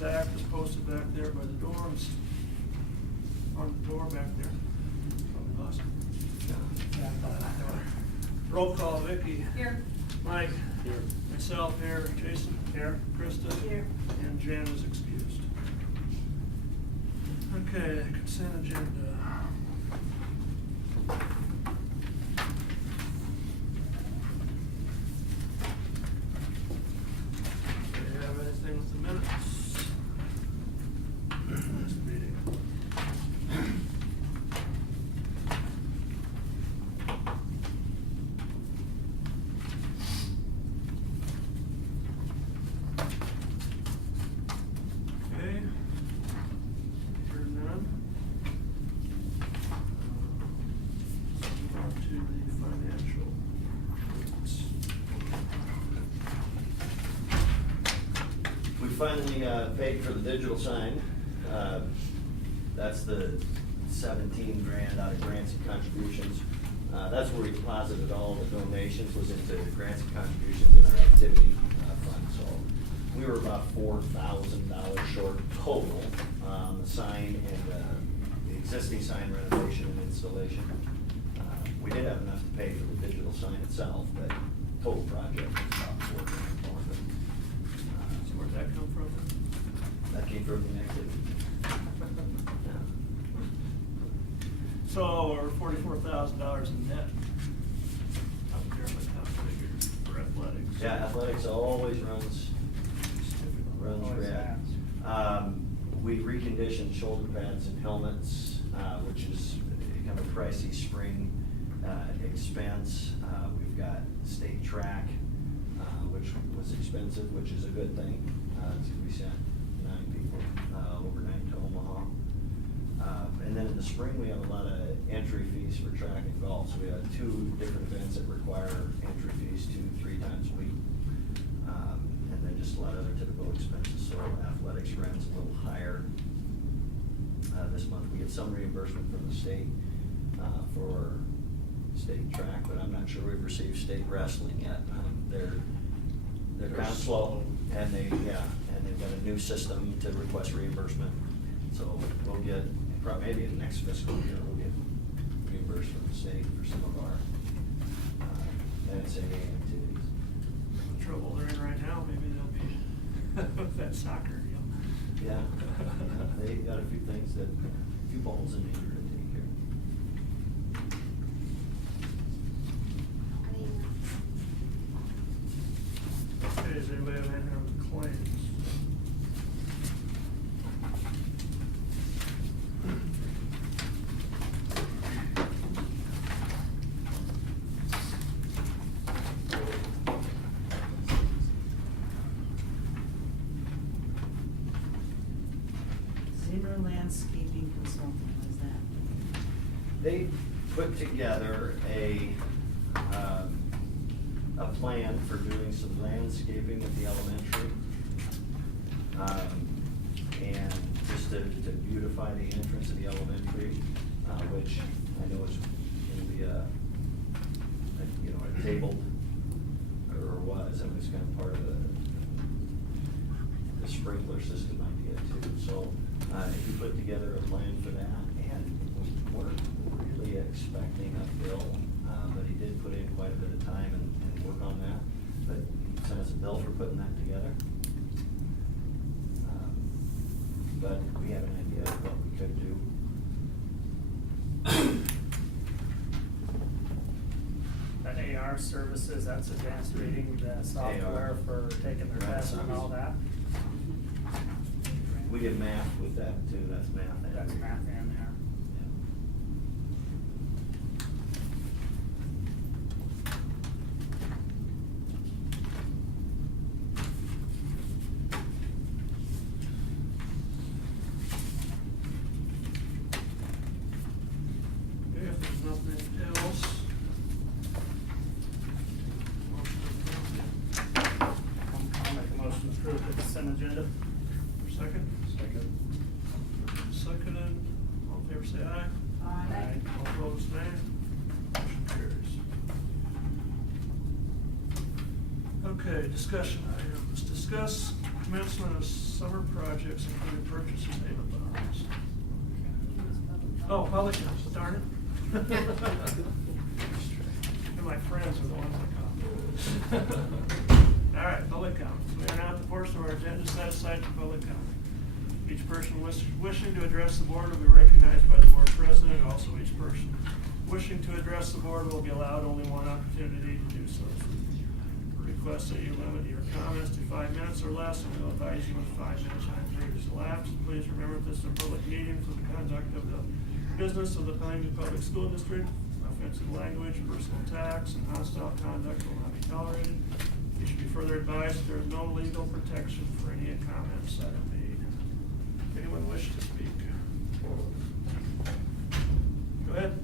Buildings Act is posted back there by the dorms, on the door back there. Probably lost it. Roll call, Vicky. Here. Mike. Here. Myself here, Jason. Here. Krista. Here. And Jan is excused. Okay, consent agenda. Do you have anything with the minutes? Last meeting. Okay. Hearing none. On to the financial reports. We finally paid for the digital sign. That's the 17 grand out of grants and contributions. That's where we deposited all the donations, was into grants and contributions in our activity fund. So we were about $4,000 short total on the sign and the existing sign renovation and installation. We did have enough to pay for the digital sign itself, but total project was about $4 grand more. So where'd that come from? That came from the activity. So we're $44,000 in debt. Up here, like how figure for athletics. Yeah, athletics always runs Always red. We reconditioned shoulder pads and helmets, which is kind of a pricey spring expense. We've got state track, which was expensive, which is a good thing. We sent 9 people overnight to Omaha. And then in the spring, we have a lot of entry fees for track and golf. So we have 2 different events that require entry fees 2-3 times a week. And then just a lot of other typical expenses. So athletics runs a little higher this month. We get some reimbursement from the state for state track, but I'm not sure we've received state wrestling yet. They're kind of slow, and they've got a new system to request reimbursement. So we'll get, probably maybe in the next fiscal year, we'll get reimbursed from the state for some of our NSAA activities. The trouble they're in right now, maybe they'll be with that soccer deal. Yeah, they got a few things a few balls in danger to take care of. Okay, does anybody have anything on the claims? Zimmer Landscaping Consulting, what is that? They put together a plan for doing some landscaping at the elementary. And just to beautify the entrance of the elementary, which I know is gonna be a tabled, or was, it was kind of part of the sprinkler system idea too. So, he put together a plan for that, and we weren't really expecting a bill, but he did put in quite a bit of time and work on that. But he sent us a bill for putting that together. But we have an idea of what we could do. That AR services, that's advanced reading, the software AR. for taking their tests and all that. We get math with that too, that's math. That's math in there. Okay, if there's nothing else. I'll make a motion to approve the consent agenda. Second? Seconded, all in favor say aye. Aye. All opposed, nay. Motion carries. Okay, discussion items. Discuss commencement of summer projects, including purchase of payment bonds. Oh, public council, darn it. And my friends are the ones that come. All right, public comments. We are now at the portion of our agenda set aside for public comment. Each person wishing to address the board will be recognized by the board president. Also, each person wishing to address the board will be allowed only one opportunity to do so. Request that you limit your comments to 5 minutes or less, and we'll advise you when the 5 minute time period is elapsed. Please remember this is a public meeting for the conduct of the business of the Plainview Public School District. Offensive language, personal attacks, and hostile conduct will not be tolerated. You should be further advised that there is no legal protection for any comments that are made. Anyone wish to speak? Go ahead.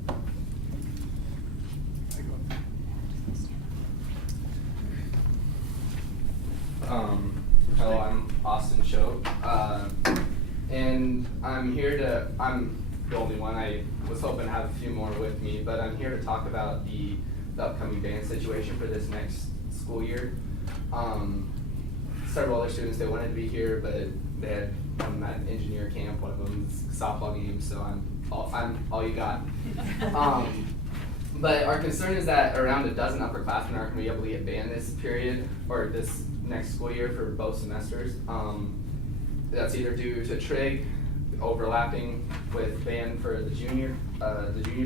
Hello, I'm Austin Cho, and I'm the only one. I was hoping to have a few more with me, but I'm here to talk about the upcoming band situation for this next school year. Several other students, they wanted to be here, but they had one at engineer camp, one of them's softball game, so I'm all you got. But our concern is that around a dozen upperclassmen aren't going to be able to get band this period, or this next school year for both semesters. That's either due to trig overlapping with band for the juniors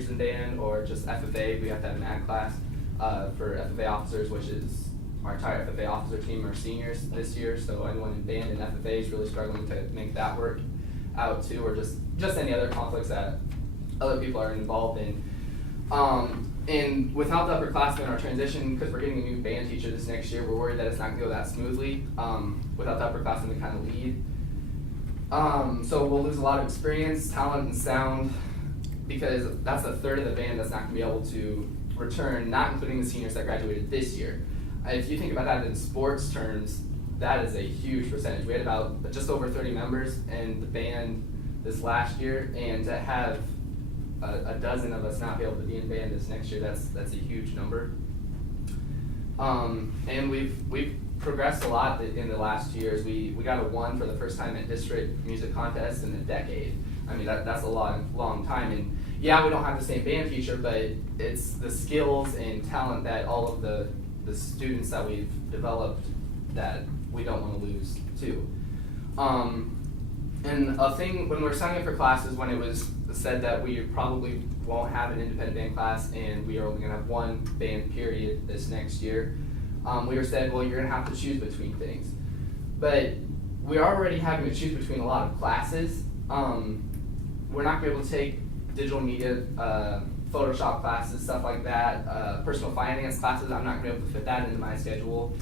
in band, or just FFA. We have to have an ag class for FFA officers, which is our entire FFA officer team are seniors this year. So anyone in band and FFA is really struggling to make that work out too, or just any other conflicts that other people are involved in. And without the upperclassmen, our transition, because we're getting a new band teacher this next year, we're worried that it's not going to go that smoothly without the upperclassmen to kind of lead. So we'll lose a lot of experience, talent, and sound, because that's a third of the band that's not going to be able to return, not including the seniors that graduated this year. If you think about that in sports terms, that is a huge percentage. We had about just over 30 members in the band this last year, and to have a dozen of us not be able to be in band this next year, that's a huge number. And we've progressed a lot in the last 2 years. We got a 1 for the first time at district music contest in a decade. I mean, that's a long time. And yeah, we don't have the same band teacher, but it's the skills and talent that all of the students that we've developed that we don't want to lose too. And a thing, when we're signing up for classes, when it was said that we probably won't have an independent band class and we are only going to have one band period this next year, we were said, well, you're going to have to choose between things. But we're already having to choose between a lot of classes. We're not going to be able to take digital media, Photoshop classes, stuff like that, personal finance classes. I'm not going to be able to fit that into my schedule.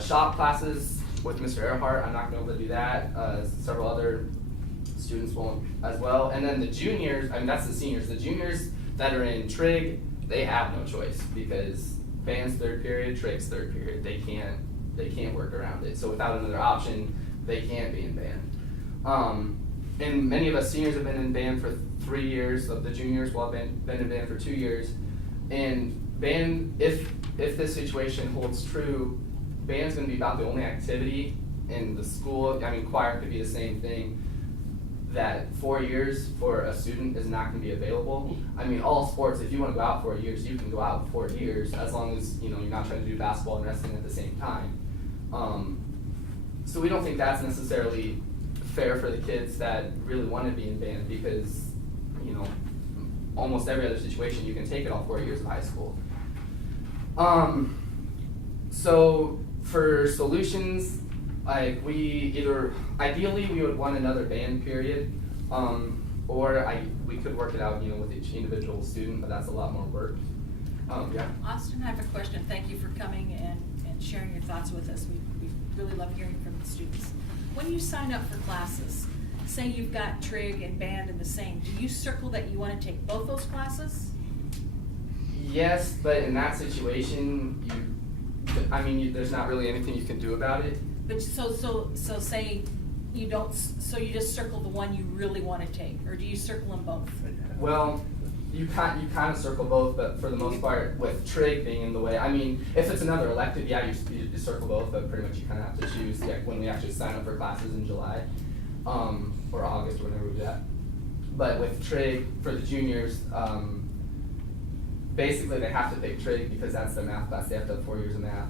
Shop classes with Mr. Earhart, I'm not going to be able to do that. Several other students won't as well. And then the juniors, I mean, that's the seniors. The juniors that are in trig, they have no choice because band's third period, trig's third period. They can't work around it. So without another option, they can't be in band. And many of us seniors have been in band for 3 years. Of the juniors, well, have been in band for 2 years. And band, if this situation holds true, band's going to be about the only activity in the school. I mean, choir could be the same thing. That 4 years for a student is not going to be available. I mean, all sports, if you want to go out 4 years, you can go out 4 years as long as you're not trying to do basketball and wrestling at the same time. So we don't think that's necessarily fair for the kids that really want to be in band because almost every other situation you can take it all 4 years of high school. So for solutions, like ideally we would want another band period, or we could work it out, with each individual student, but that's a lot more work. Yeah. Austin, I have a question. Thank you for coming and sharing your thoughts with us. We really love hearing from the students. When you sign up for classes, say you've got trig and band in the same, do you circle that you want to take both those classes? Yes, but in that situation, there's not really anything you can do about it. But so say you don't, so you just circle the one you really want to take, or do you circle them both? Well, you kind of circle both, but for the most part, with trig being in the way, I mean, if it's another elective, yeah, you circle both, but pretty much you kind of have to choose when we actually sign up for classes in July, or August, or whenever we do that. But with trig, for the juniors, basically they have to pick trig because that's their math class. They have to have 4 years of math.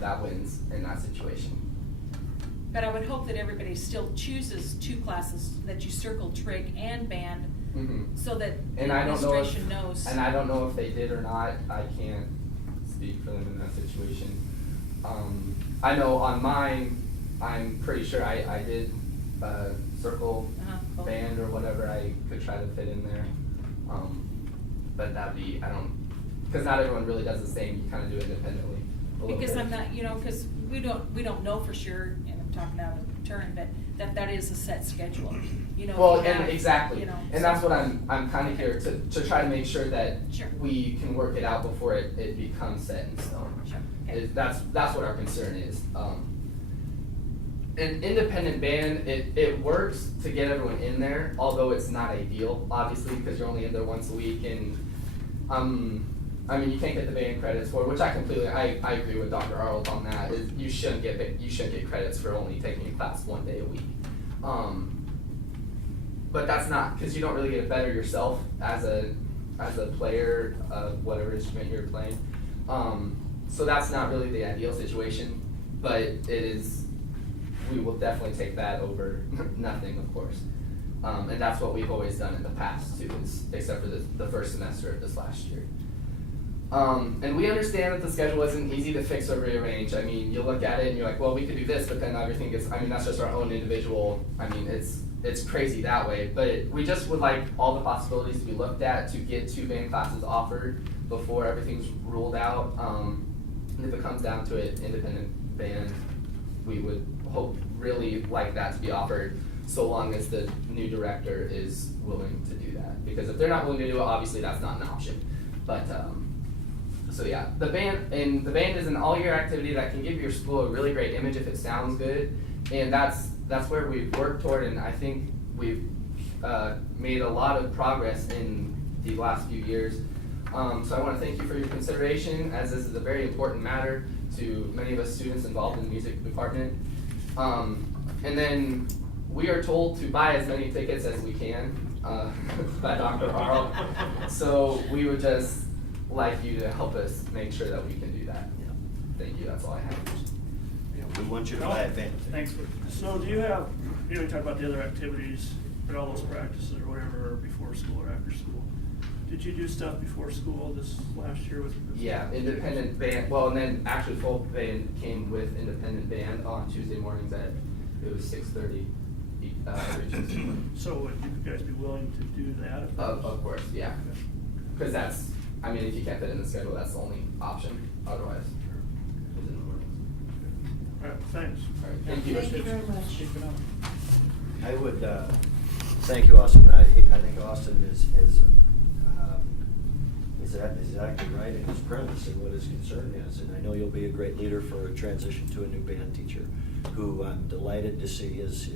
That wins in that situation. But I would hope that everybody still chooses 2 classes, that you circle trig and band, so that the And I don't know administration knows. And I don't know if they did or not. I can't speak for them in that situation. I know on mine, I'm pretty sure I did circle Both. band or whatever I could try to fit in there. But because not everyone really does the same. You kind of do it independently. a little Because bit. I'm not, because we don't know for sure, and I'm talking out of turn, but that is a set schedule, Well, we have, and exactly, and that's what I'm kind of here to try to make sure that Sure. we can work it out before it becomes set in stone. Sure, okay. That's what our concern is. An independent band, it works to get everyone in there, although it's not ideal, obviously, because you're only in there once a week, and I mean, you can't get the band credits for it, which I agree with Dr. Arnold on that. Is you shouldn't get credits for only taking a class 1 day a week. But that's not, because you don't really get better yourself as a player of whatever instrument you're playing. So that's not really the ideal situation, but it is. We will definitely take that over nothing, of course. And that's what we've always done in the past too, except for the first semester of this last year. And we understand that the schedule isn't easy to fix or rearrange. I mean, you look at it and you're like, well, we could do this, but then everything gets, that's just our own individual, it's crazy that way. But we just would like all the possibilities to be looked at to get 2 band classes offered before everything's ruled out. And if it comes down to it, independent band, we would really like that to be offered, so long as the new director is willing to do that. Because if they're not willing to do it, obviously that's not an option. But so yeah, the band is an all-year activity that can give your school a really great image if it sounds good, and that's where we've worked toward, and I think we've made a lot of progress in the last few years. So I want to thank you for your consideration, as this is a very important matter to many of us students involved in the music department. And then we are told to buy as many tickets as we can by Dr. Harl. So we would just like you to help us make sure that we can do that. Yeah. Thank you, that's all I have. We want you to buy a band. Thanks. So do you have, you talk about the other activities, or all those practices or whatever, or before school or after school. Did you do stuff before school this last year with? Yeah, independent band, well, and then actually folk band came with independent band on Tuesday mornings it was 6:30 every Tuesday morning. So would you guys be willing to do that? if that was- Of course, yeah. Because that's, if you can't fit in the schedule, that's the only option, otherwise. It's in the mornings. All right, thanks. All right, thank you. Thank you very much. Keep it up. I would, thank you, Austin. I think Austin is exactly right in his premise and what his concern is. And I know you'll be a great leader for a transition to a new band teacher, who I'm delighted to see is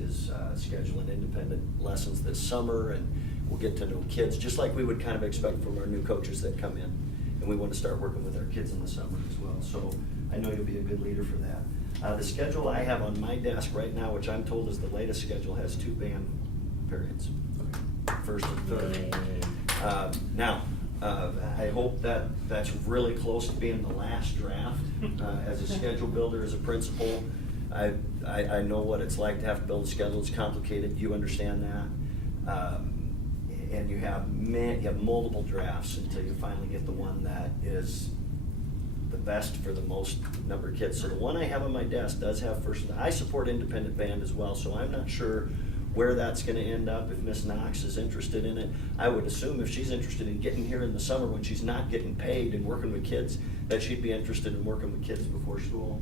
scheduling independent lessons this summer, and we'll get to know kids, just like we would kind of expect from our new coaches that come in. And we want to start working with our kids in the summer as well. So I know you'll be a good leader for that. The schedule I have on my desk right now, which I'm told is the latest schedule, has 2 band periods, first and third. Now, I hope that's really close to being the last draft. As a schedule builder, as a principal, I know what it's like to have to build a schedule. It's complicated. You understand that. And you have multiple drafts until you finally get the one that is the best for the most number of kids. So the one I have on my desk does have first. I support independent band as well, so I'm not sure where that's going to end up. If Miss Knox is interested in it, I would assume if she's interested in getting here in the summer when she's not getting paid and working with kids, that she'd be interested in working with kids before school.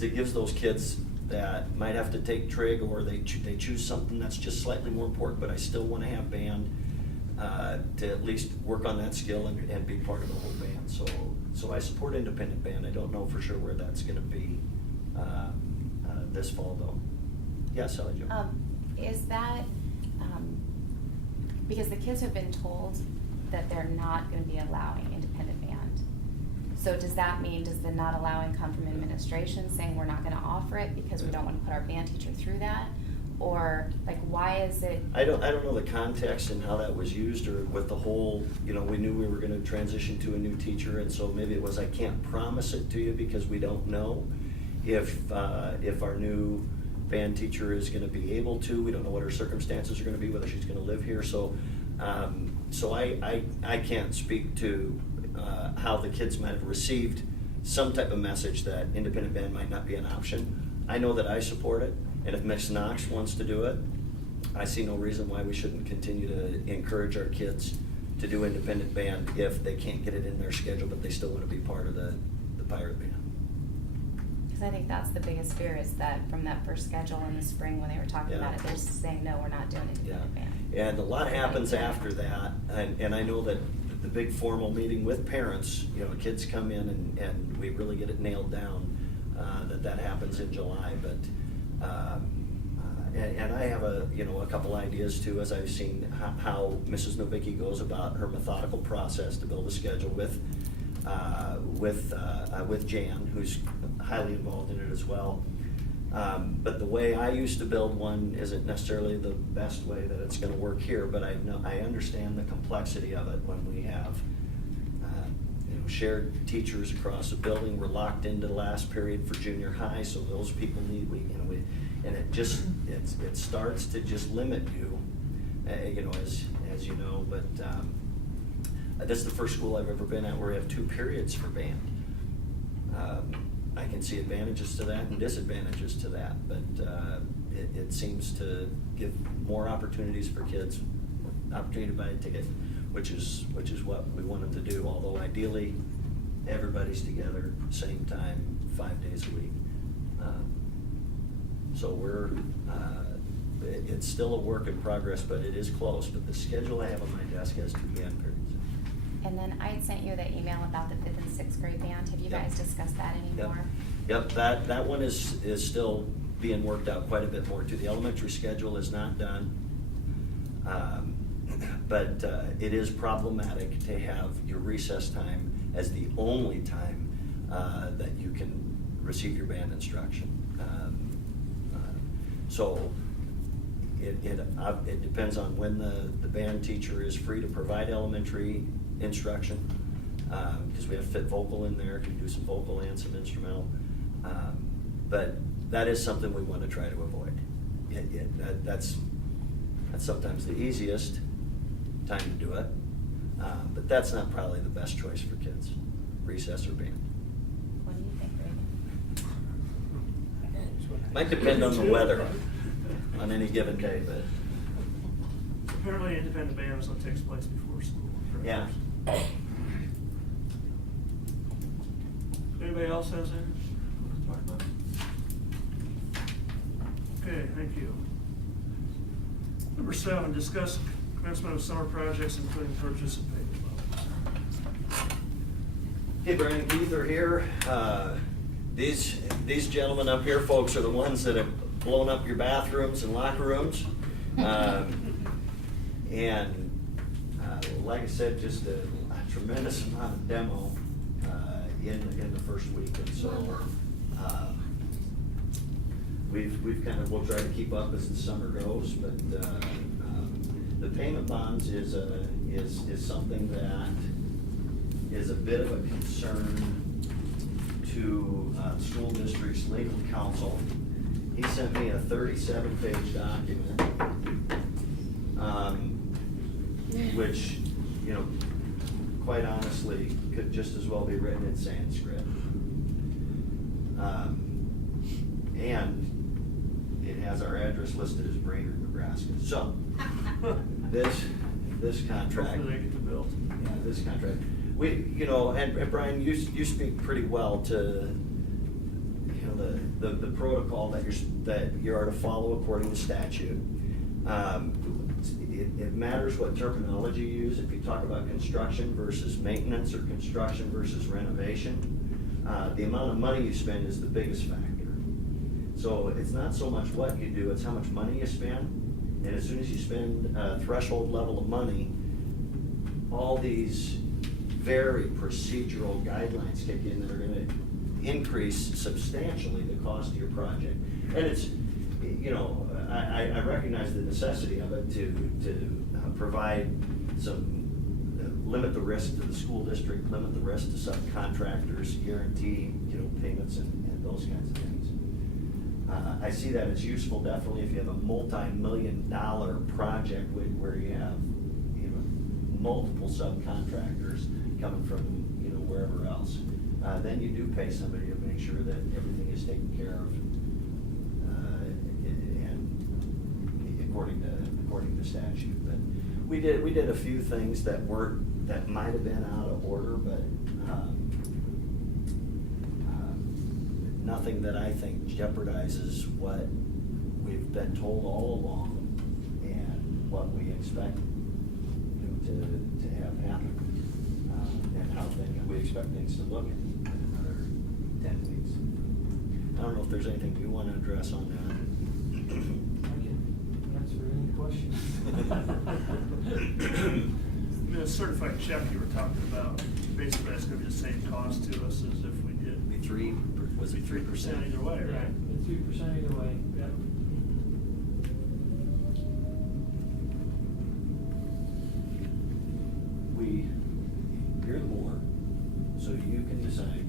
It gives those kids that might have to take trig, or they choose something that's just slightly more important, but I still want to have band to at least work on that skill and be part of the whole band. So I support independent band. I don't know for sure where that's going to be this fall though. Yes, Sally Jo. Is that, Because the kids have been told that they're not gonna be allowing independent band. So does that mean, does the not allowing come from administration saying we're not gonna offer it because we don't wanna put our band teacher through that? Or, like, why is it? I don't know the context and how that was used, or with the whole, you know, we knew we were gonna transition to a new teacher, and so maybe it was, I can't promise it to you because we don't know if our new band teacher is gonna be able to. We don't know what her circumstances are gonna be, whether she's gonna live here, so I can't speak to how the kids might have received some type of message that independent band might not be an option. I know that I support it, and if Miss Knox wants to do it, I see no reason why we shouldn't continue to encourage our kids to do independent band if they can't get it in their schedule, but they still want to be part of the pirate band. Because I think that's the biggest fear, is that from that first schedule in the spring when they were talking Yeah. about it, they're saying, no, we're not doing independent band. And a lot happens after that, and I know that the big formal meeting with parents, you know, kids come in and we really get it nailed down, that happens in July, but, and I have a couple ideas too, as I've seen how Mrs. Novicki goes about her methodical process to build a schedule with Jan, who's highly involved in it as well. But the way I used to build one isn't necessarily the best way that it's gonna work here, but I understand the complexity of it when we have, shared teachers across the building. We're locked into the last period for junior high, so those people need, and it starts to just limit you, as you know, but, this is the first school I've ever been at where we have 2 periods for band. I can see advantages to that and disadvantages to that, but it seems to give more opportunities for kids, opportunity to buy a ticket, which is what we want them to do, although ideally, everybody's together, same time, 5 days a week. So it's still a work in progress, but it is close, but the schedule I have on my desk has 2 band periods. And then I had sent you that email about the 5th and 6th grade band. Have you Yep. guys discussed that anymore? Yep, that one is still being worked out quite a bit more too. The elementary schedule is not done. But it is problematic to have your recess time as the only time that you can receive your band instruction. So it depends on when the band teacher is free to provide elementary instruction, because we have fit vocal in there, can do some vocal and some instrumental. But that is something we want to try to avoid. That's sometimes the easiest time to do it, but that's not probably the best choice for kids, recess or band. What do you think, Reagan? Might depend on the weather on any given day, but. Apparently independent band is what takes place before school. correct? Yeah. Anybody else has anything to talk about? Okay, thank you. Number 7, discuss commencement of summer projects, including purchase and payment loans. Hey, Brian and Keith are here. These gentlemen up here, folks, are the ones that have blown up your bathrooms and locker rooms. Like I said, just a tremendous amount of demo in the first week, and so we'll try to keep up as the summer goes, but the payment bonds is something that is a bit of a concern to the school district's legal counsel. He sent me a 37-page document, which, quite honestly, could just as well be written in Sanskrit. And it has our address listed as Brainerd, Nebraska. So, this contract. Hopefully they get the bill. Yeah, this contract. And Brian, you speak pretty well to, the protocol that you are to follow according to statute. It matters what terminology you use. If you talk about construction versus maintenance or construction versus renovation, the amount of money you spend is the biggest factor. So it's not so much what you do, it's how much money you spend. And as soon as you spend a threshold level of money, all these very procedural guidelines kick in that are gonna increase substantially the cost of your project. And it's, you know, I recognize the necessity of it to provide some, limit the risk to the school district, limit the risk to subcontractors, guarantee, you know, payments and those kinds of things. I see that as useful definitely if you have a multi-million-dollar project where you have, you know, multiple subcontractors coming from, you know, wherever else. Then you do pay somebody to make sure that everything is taken care of, and according to statute. But we did a few things that might have been out of order, but nothing that I think jeopardizes what we've been told all along and what we expect, you know, to have happen, and how we expect things to look in another 10 weeks. I don't know if there's anything you want to address on that. I can answer any questions. The certified check you were talking about, basically that's gonna be the same cost to us as if we did. Was it 3% either way, right? Yeah, 3% either way. Yeah. You're the board, so you can decide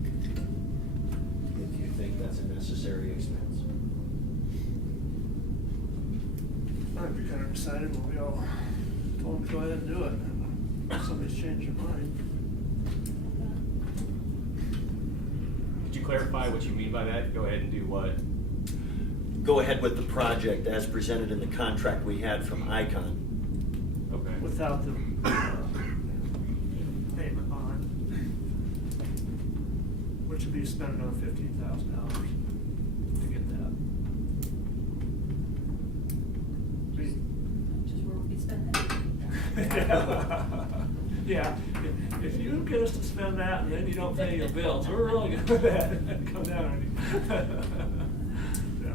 if you think that's a necessary expense. I think we kind of decided when we all told them to go ahead and do it, and somebody's changed their mind. Could you clarify what you mean by that? Go ahead and do what? Go ahead with the project as presented in the contract we had from Icon. Okay. Without the payment bond, which would be spending another $15,000 to get that. Which is where we'll be spending that. Yeah, if you get us to spend that and then you don't pay your bills, we're really gonna come down on you. No,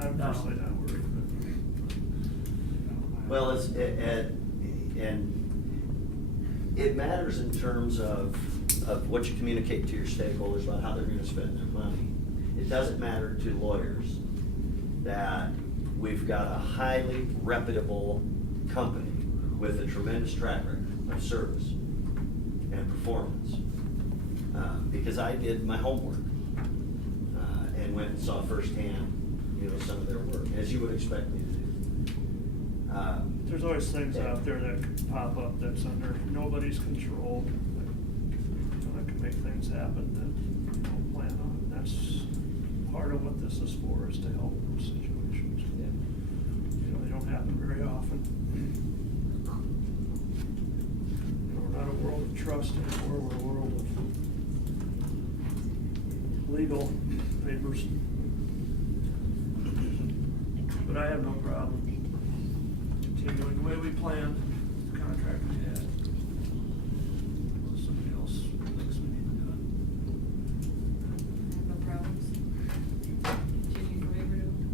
I'm personally not worried, but. Well, and it matters in terms of what you communicate to your stakeholders about how they're gonna spend their money. It doesn't matter to lawyers that we've got a highly reputable company with a tremendous track record of service and performance. Because I did my homework and went and saw firsthand, you know, some of their work, as you would expect me to do. There's always things out there that could pop up that's under nobody's control, that can make things happen that you don't plan on. And that's part of what this is for, is to help those situations. You know, they don't happen very often. You know, we're not a world of trust anymore, we're a world of legal papers. But I have no problem continuing the way we planned, the contract we had. Unless somebody else thinks we need to do I have no problems. Continue the way we're doing.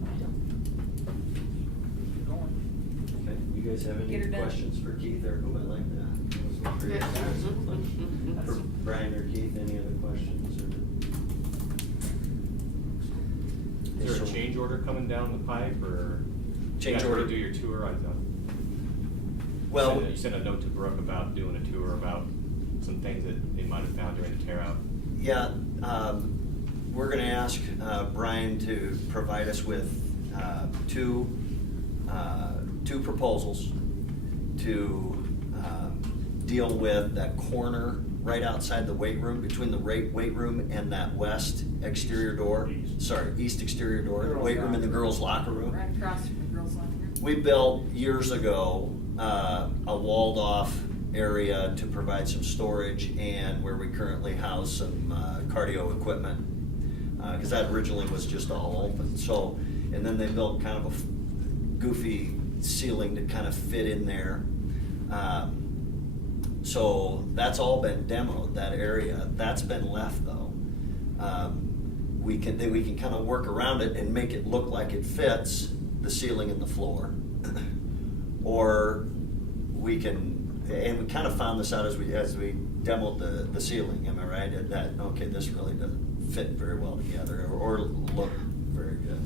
Okay, you guys have Get any her done. questions for Keith or who I like that? For Brian or Keith, any other questions? Is there a change order coming down the pipe, or? Change you order. guys do your tour, I thought. Well, You sent a note to Brooke about doing a tour about some things that they might have found during the tear out. yeah, we're gonna ask Brian to provide us with two proposals to deal with that corner right outside the weight room, between the weight room and that west exterior door, east exterior door, the weight room and the girls' locker room. Right across from the girls' locker room. We built years ago a walled off area to provide some storage and where we currently house some cardio equipment. Because that originally was just all open. So, and then they built kind of a goofy ceiling to kind of fit in there. So that's all been demoed, that area. That's been left though. We can kind of work around it and make it look like it fits the ceiling and the floor. or we can, and we kind of found this out as we demoed the ceiling, am I right? That, okay, this really doesn't fit very well together or look very good.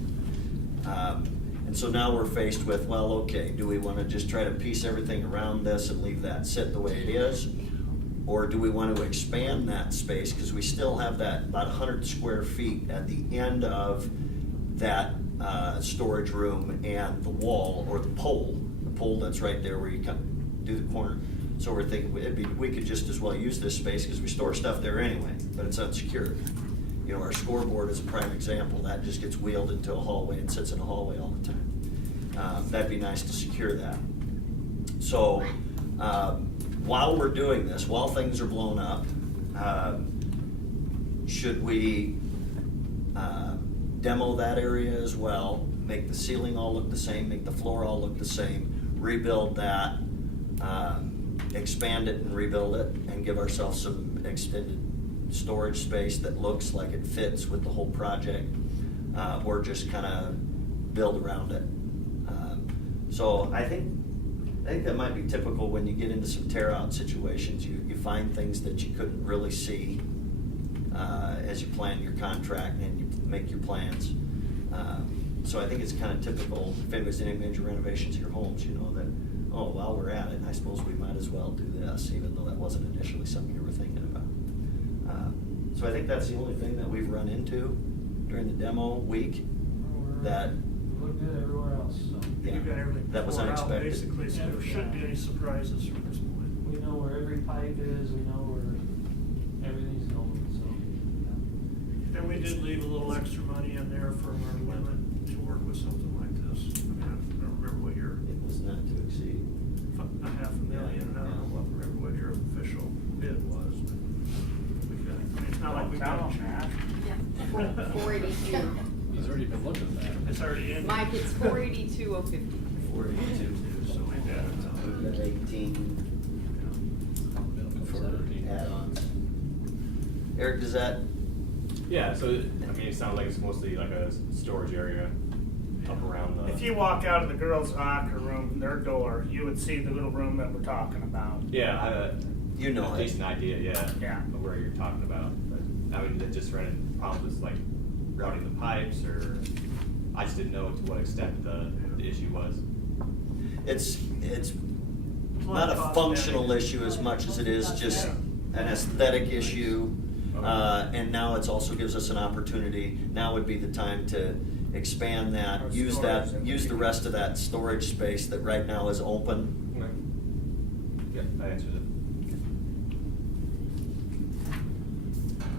And so now we're faced with, well, okay, do we want to just try to piece everything around this and leave that sit the way it is? Or do we want to expand that space, because we still have that about 100 square feet at the end of that storage room and the wall, or the pole that's right there where you do the corner. So we're thinking we could just as well use this space because we store stuff there anyway, but it's unsecured. You know, our scoreboard is a prime example. That just gets wheeled into a hallway and sits in a hallway all the time. That'd be nice to secure that. So while we're doing this, while things are blown up, should we demo that area as well, make the ceiling all look the same, make the floor all look the same, rebuild that, expand it and rebuild it, and give ourselves some extended storage space that looks like it fits with the whole project, or just kind of build around it. So I think that might be typical when you get into some tear-out situations. You find things that you couldn't really see as you plan your contract and you make your plans. So I think it's kind of typical, if anybody's done any major renovations to your homes, you know that, oh, while we're at it, I suppose we might as well do this, even though that wasn't initially something you were thinking about. So I think that's the only thing that we've run into during the demo week that, Look good everywhere else, so. yeah, You've got everything that was poured out, unexpected. basically, so there shouldn't be any surprises from this point. We know where every pipe is, we know where everything's going, so. And we did leave a little extra money in there for our limit to work with something like this. I mean, I don't remember what your, It was not to exceed. $500,000, and I don't remember what your official bid was, but we've got, I mean, it's not like we've got. Yeah. 482. He's already been looking at that. It's already in. Mike, it's 482,050. 42. So we've got it. We've got 18 Minimum for 17. add-ons. Eric, does that, Yeah, so, I mean, it sounds like it's mostly like a storage area up around the. If you walk out of the girls' locker room, their door, you would see the little room that we're talking about. Yeah, I have you know a it. decent idea, Yeah. of where you're talking about. But I mean, that just ran problems with like routing the pipes, or I just didn't know to what extent the issue was. It's not a functional issue as much as it is just an aesthetic issue. And now it's also gives us an opportunity, now would be the time to expand that, Or use storage. use the rest of that storage space that right now is open. Yep, that answers it.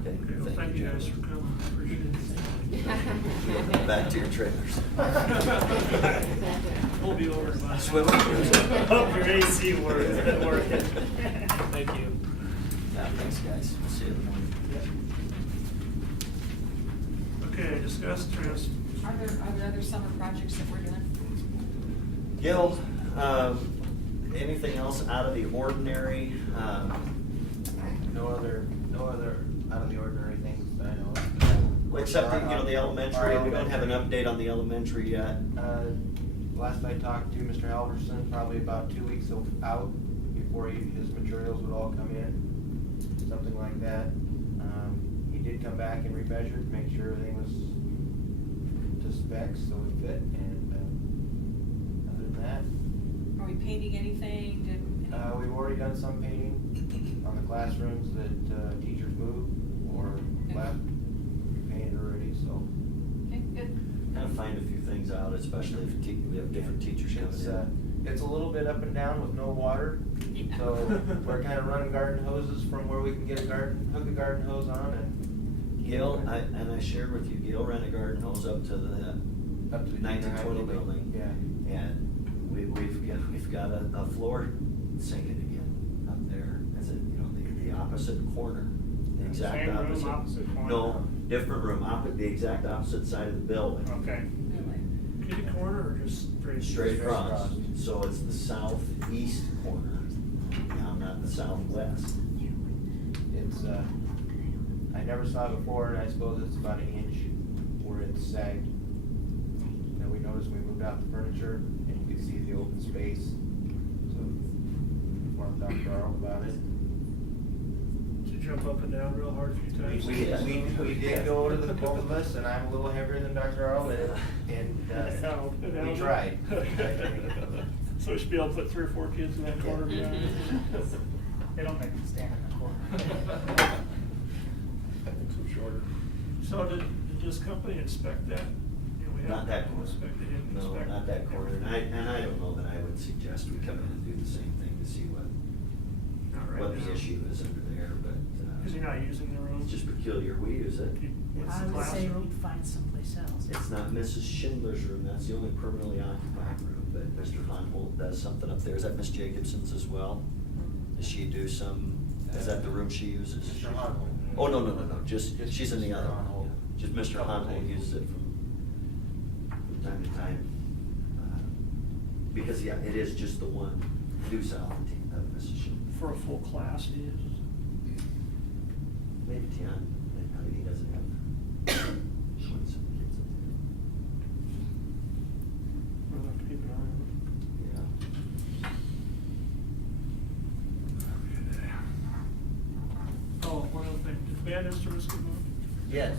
Okay, Okay, well, thank you guys for coming, appreciate it. Back to your trailers. We'll be over by. Swim. Hope your AC work has been working. Thank you. Yeah, thanks, guys. See you in the morning. Okay, discuss Are there other summer projects that we're doing? Gil, anything else out of the ordinary? No other out of the ordinary things that I know of. Except, the elementary, we don't have an update on the elementary yet. Last I talked to Mr. Halverson, probably about 2 weeks out before his materials would all come in, something like that. He did come back and remeasured, make sure everything was to specs, so it fit, and other than that, Are we painting anything? we've already done some painting on the classrooms that teachers moved or left. We painted already, so. Okay, good. Kind of find a few things out, especially if we have different teachers coming It's, in. it's a little bit up and down with no water, Yeah. so we're kind of running garden hoses from where we can get hook a garden hose on and. Gil, I shared with you, Gil ran a garden hose up to the Up to the 1920 building. Yeah. And we've got a floor sinking again up there. Is it, the opposite corner? The exact Same room, opposite. opposite corner? No, different room, the exact opposite side of the building. Okay. Really? Kitty corner or just straight? Straight across. across. So it's the southeast corner, now not the southwest. It's, I never saw it before, and I suppose it's about an inch where it's sagged. Then we noticed we moved out the furniture, and you could see the open space inform Dr. Arnold about it. Did you jump up and down real hard a few times? We did go to the both of us, and I'm a little heavier than Dr. Arnold, and we tried. So we should be able to put 3 or 4 kids in that corner behind. They don't make them stand in the corner. I think so shorter. So did this company inspect that? You know, we Not have that corner. inspect- they didn't No, inspect not it. that corner, and I don't know that I would suggest we come in and do the same thing to see what Not right the now. issue is under there, but, Because you're not using the room? it's just peculiar, we use it. It's I the would say classroom. we'd find someplace else. It's not Mrs. Schindler's room, that's the only permanently occupied room, but Mr. Honholt does something up there. Is that Miss Jacobson's as well? Does she do some, is that the room she uses? Mr. Honholt. Oh, no, just, she's in the Mr. other one. Honholt. Just Mr. Couple Honholt days. uses it from time to time. Because, yeah, it is just the one due south of Mrs. Schindler. For a full class, he uses it? Maybe 10, I mean, he doesn't have 20 some kids in We'll have to keep an eye on there. it. Oh, one other thing, did band instruments get moved? Yes,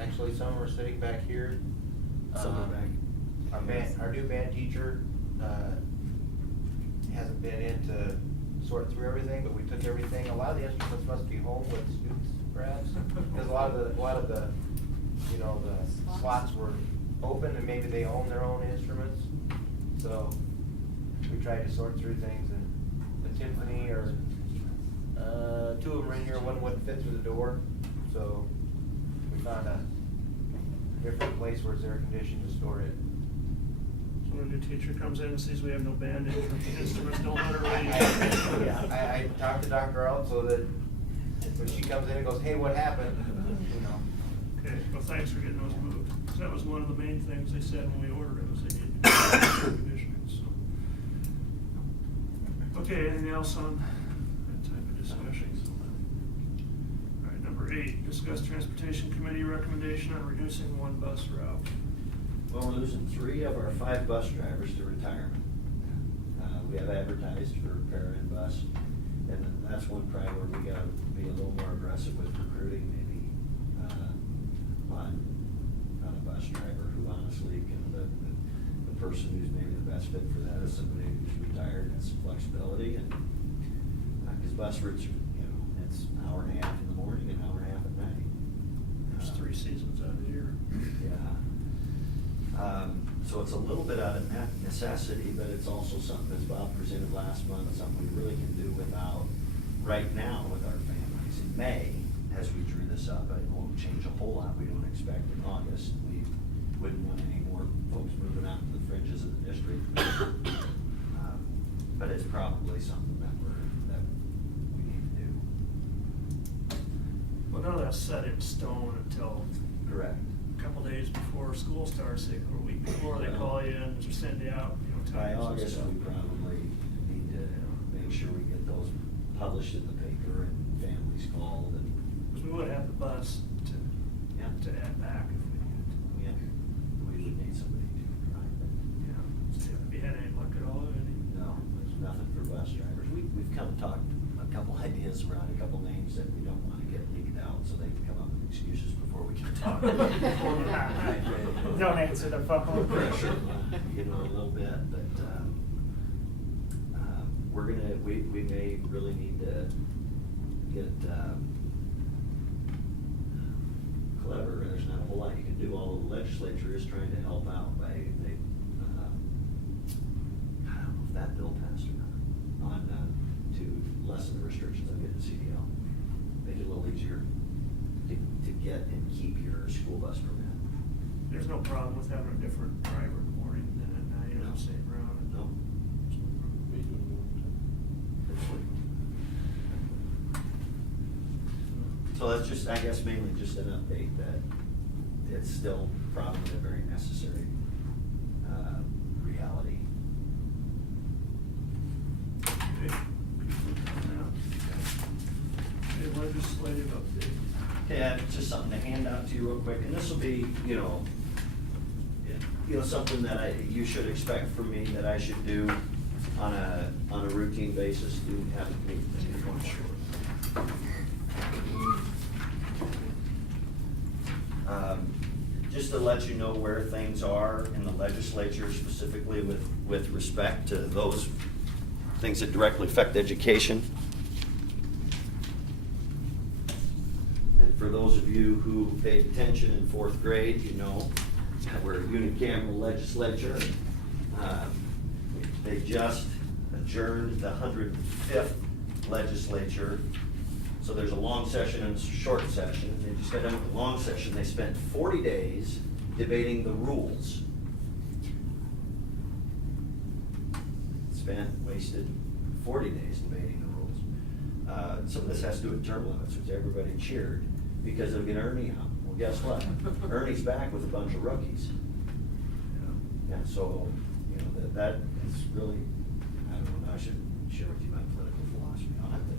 actually, some are sitting back here. Some are back. Our new band teacher, hasn't been in to sort through everything, but we took everything. A lot of the instruments must be home with students perhaps, because a lot of the, you know, the slots were open and maybe they own their own instruments. So we tried to sort through things, and the timpani or, 2 of them are in here, one wouldn't fit through the door. So we found a different place where it's air conditioned to store it. So when a new teacher comes in and sees we have no band instruments, don't let her I talked to Dr. Arnold so that when she comes in and goes, hey, what happened? You know. Okay, well, thanks for getting those moved. So that was one of the main things they said when we ordered it, was they needed air conditioning, so. Okay, anything else on that type of discussion? All right, number 8, discuss transportation committee recommendation on reducing 1 bus route. Well, we're losing 3 of our 5 bus drivers to retirement. We have advertised for para and bus, and that's one probably where we gotta be a little more aggressive with recruiting, maybe, on a bus driver who honestly, the person who's maybe the best fit for that is somebody who's retired and has some flexibility, and, cause bus routes are, you know, it's an hour and a half in the morning, an hour and a half at night. There's 3 seasons out of the year. Yeah. So it's a little bit out of necessity, but it's also something, as Bob presented last month, something we really can do without right now with our families. In May, as we drew this up, it won't change a whole lot. We don't expect in August. We wouldn't want any more folks moving out to the fringes of the district. But it's probably something that we need to do. Well, none of that's set in stone until Correct. a couple days before school starts, or a week before, they call you in or send you out, you know, By times and August, stuff. we probably need to make sure we get those published in the paper and families called and. Because we would have the bus Yeah. to add back if we needed to. Yeah, we would need somebody to drive it. Yeah. So have you had any luck at all, any? No, there's nothing for bus drivers. We've kind of talked a couple ideas around, a couple names that we don't want to get leaked out, so they can come up with excuses before we can talk. Don't answer the phone. Pressure, you know, a little bit, but, we're gonna, we may really need to get, clever. There's not a whole lot you can do. All the legislature is trying to help out by, they, I don't know if that bill passed or not, on, to lessen the restrictions on getting a CDL. Make it a little easier to get and keep your school bus permit. There's no problem with having a different driver in the morning than at night on No. the same route. No? So that's just, I guess mainly just an update that it's still probably a very necessary, reality. Okay. Okay, legislative update. Okay, just something to hand out to you real quick, and this will be, you know, something that you should expect from me, that I should do on a routine basis, do have a meeting. Just to let you know where things are in the legislature, specifically with respect to those things that directly affect education. And for those of you who paid attention in fourth grade, you know that we're a unicameral legislature. They just adjourned the 105th legislature. So there's a long session and a short session. They just got done with the long session. They spent 40 days debating the rules. Wasted 40 days debating the rules. Some of this has to do with term limits, which everybody cheered because they'll get Ernie out. Well, guess what? Ernie's back with a bunch of rookies. And so, that is really, I don't know, I should share with you my political philosophy on it. But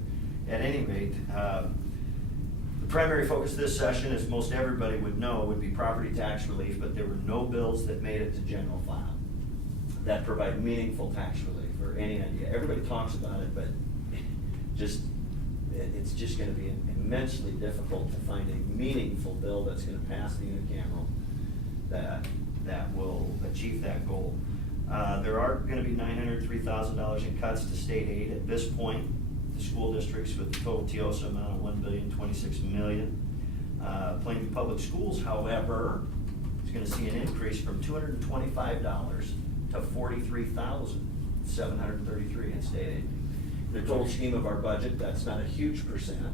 at any rate, the primary focus of this session, as most everybody would know, would be property tax relief, but there were no bills that made it to general file that provide meaningful tax relief or any idea. Everybody talks about it, but it's just gonna be immensely difficult to find a meaningful bill that's gonna pass the unicameral that will achieve that goal. There are gonna be $903,000 in cuts to state aid at this point. The school districts with the total TIOSA amount of $1,026,000,000. Plainview Public Schools, however, is gonna see an increase from $225 to $43,733 in state aid. In the total scheme of our budget, that's not a huge percent,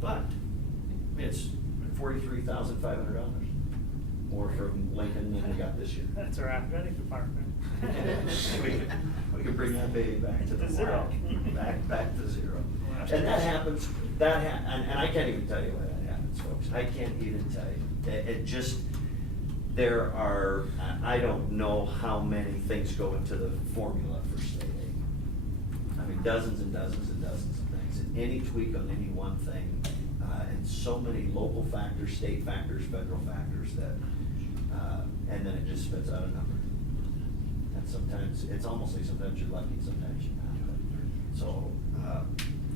but it's $43,500 more from Lincoln than we got this year. That's our athletic department. We can bring that baby back to the Zero. back to zero. And that happens, and I can't even tell you why that happens, folks. I can't even tell you. It just, there are, I don't know how many things go into the formula for state aid. I mean, dozens and dozens and dozens of things. And any tweak on any one thing, and so many local factors, state factors, federal factors that, and then it just spits out a number. And sometimes, it's almost like sometimes you're lucky, sometimes you're not.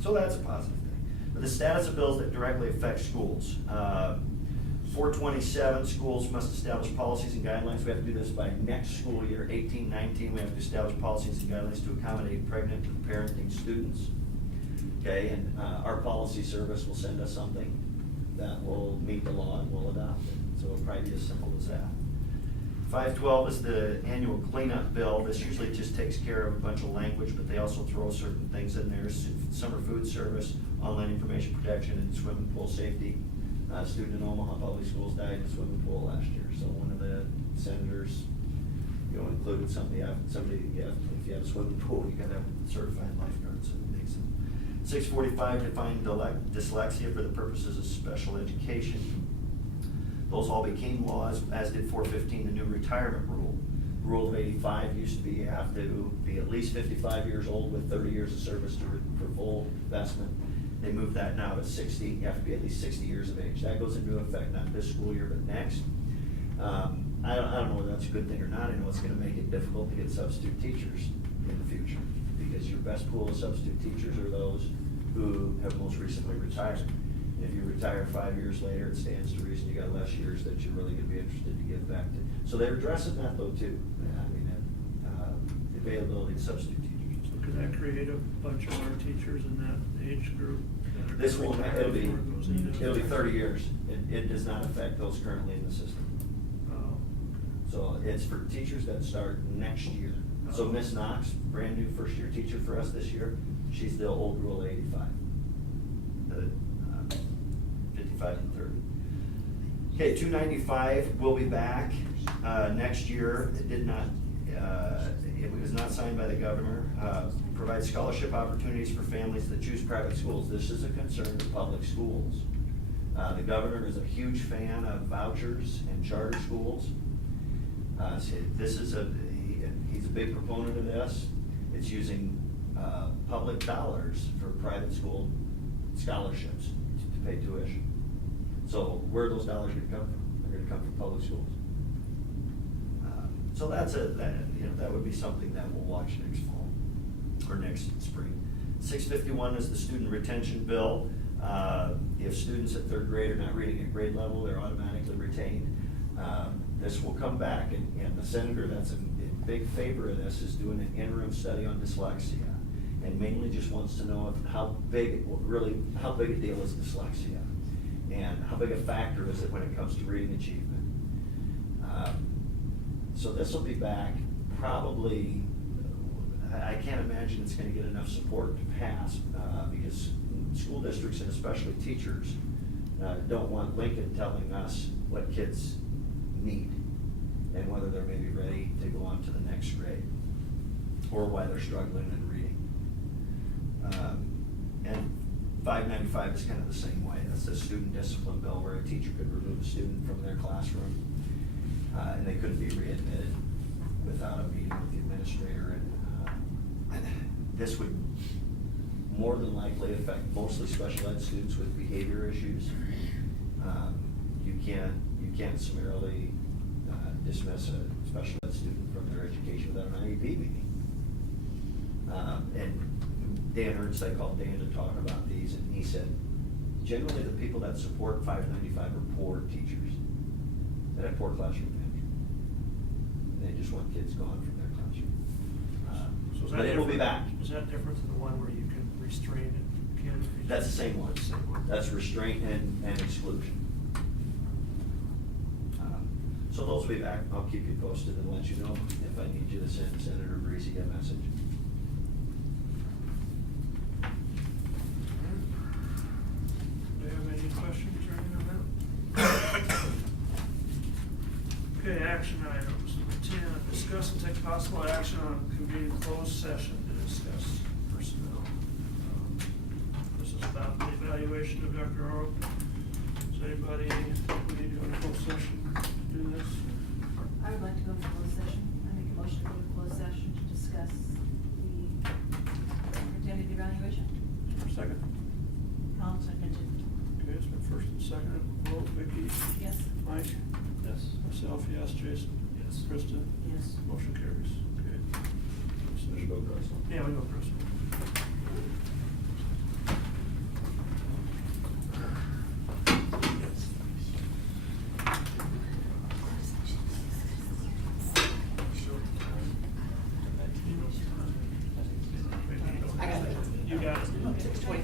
So that's a positive thing. But the status of bills that directly affect schools. 427, schools must establish policies and guidelines. We have to do this by next school year, 18-19. We have to establish policies and guidelines to accommodate pregnant and parenting students. Okay, and our policy service will send us something that will meet the law and we'll adopt it. So it'll probably be as simple as that. 512 is the annual cleanup bill. This usually just takes care of a bunch of language, but they also throw certain things in there. Summer food service, online information protection, and swimming pool safety. A student in Omaha Public Schools died in a swimming pool last year. So one of the senators, included somebody, if you have a swimming pool, you gotta have certified lifeguards and things. 645, define dyslexia for the purposes of special education. Those all became laws, as did 415, the new retirement rule. Rule of 85 used to be you have to be at least 55 years old with 30 years of service for full investment. They moved that now to 60. You have to be at least 60 years of age. That goes into effect not this school year, but next. I don't know whether that's a good thing or not. I know it's going to make it difficult to get substitute teachers in the future because your best pool of substitute teachers are those who have most recently retired. If you retire 5 years later, it stands to reason you got less years that you're really going to be interested to give back to. So they're addressing that though too. I mean, the availability of substitute teachers. Could that create a bunch of our teachers in that age group? That are This won't, retired it'll before it goes into be effect? 30 years. It does not affect those currently in the system. Oh. So it's for teachers that start next year. So Miss Knox, brand new first year teacher for us this year, she's the old rule 85. The 55 and 30. Okay, 295 will be back next year. It did not, it was not signed by the governor. Provides scholarship opportunities for families that choose private schools. This is a concern to public schools. The governor is a huge fan of vouchers and charter schools. So this is he's a big proponent of this. It's using public dollars for private school scholarships to pay tuition. So where are those dollars going to come from? They're going to come from public schools. So that would be something that we'll watch next fall. or next spring. 651 is the student retention bill. If students at third grade are not reading at grade level, they're automatically retained. This will come back, and the senator that's in big favor of this is doing an interim study on dyslexia, and mainly just wants to know how big a deal is dyslexia, and how big a factor is it when it comes to reading achievement. So this will be back probably. I can't imagine it's going to get enough support to pass, because school districts and especially teachers don't want Lincoln telling us what kids need and whether they're maybe ready to go on to the next grade, or why they're struggling in reading. And 595 is kind of the same way. That's the student discipline bill, where a teacher could remove a student from their classroom, and they couldn't be readmitted without a meeting with the administrator. And this would more than likely affect mostly special ed students with behavior issues. You can't summarily dismiss a special ed student from their education without an IEP meeting. And Dan Ernst, I called Dan to talk about these, and he said, generally the people that support 595 are poor teachers that have poor classroom management. They just want kids gone from their classroom. So is that But it will be different? back. Is that different than the one where you can restrain it? That's the same one. Same one. That's restraint and exclusion. So those will be back. I'll keep you posted and let you know if I need you to send Senator Breezy a message. Do you have any questions or anything on that? Okay, action items. Number 10, discuss and take possible action on convening closed session to discuss personnel. This is about the evaluation of Dr. Oro. Does anybody, we need to go into closed session to do this? I would like to go into closed session. I make a motion to go into closed session to discuss the superintendent evaluation. Second. I'll second it. Okay, it's been first and second. Vote, Vicki? Yes. Mike? Yes. Myself, yes. Jason? Yes. Krista? Yes. Motion carries. Okay. Should we go personal? Yeah, we go personal. I got it. You got it. 6:20.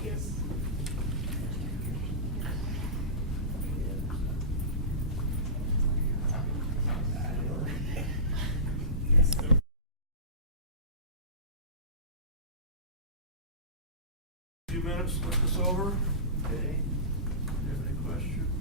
Few minutes, look this over. Okay. Do you have any questions?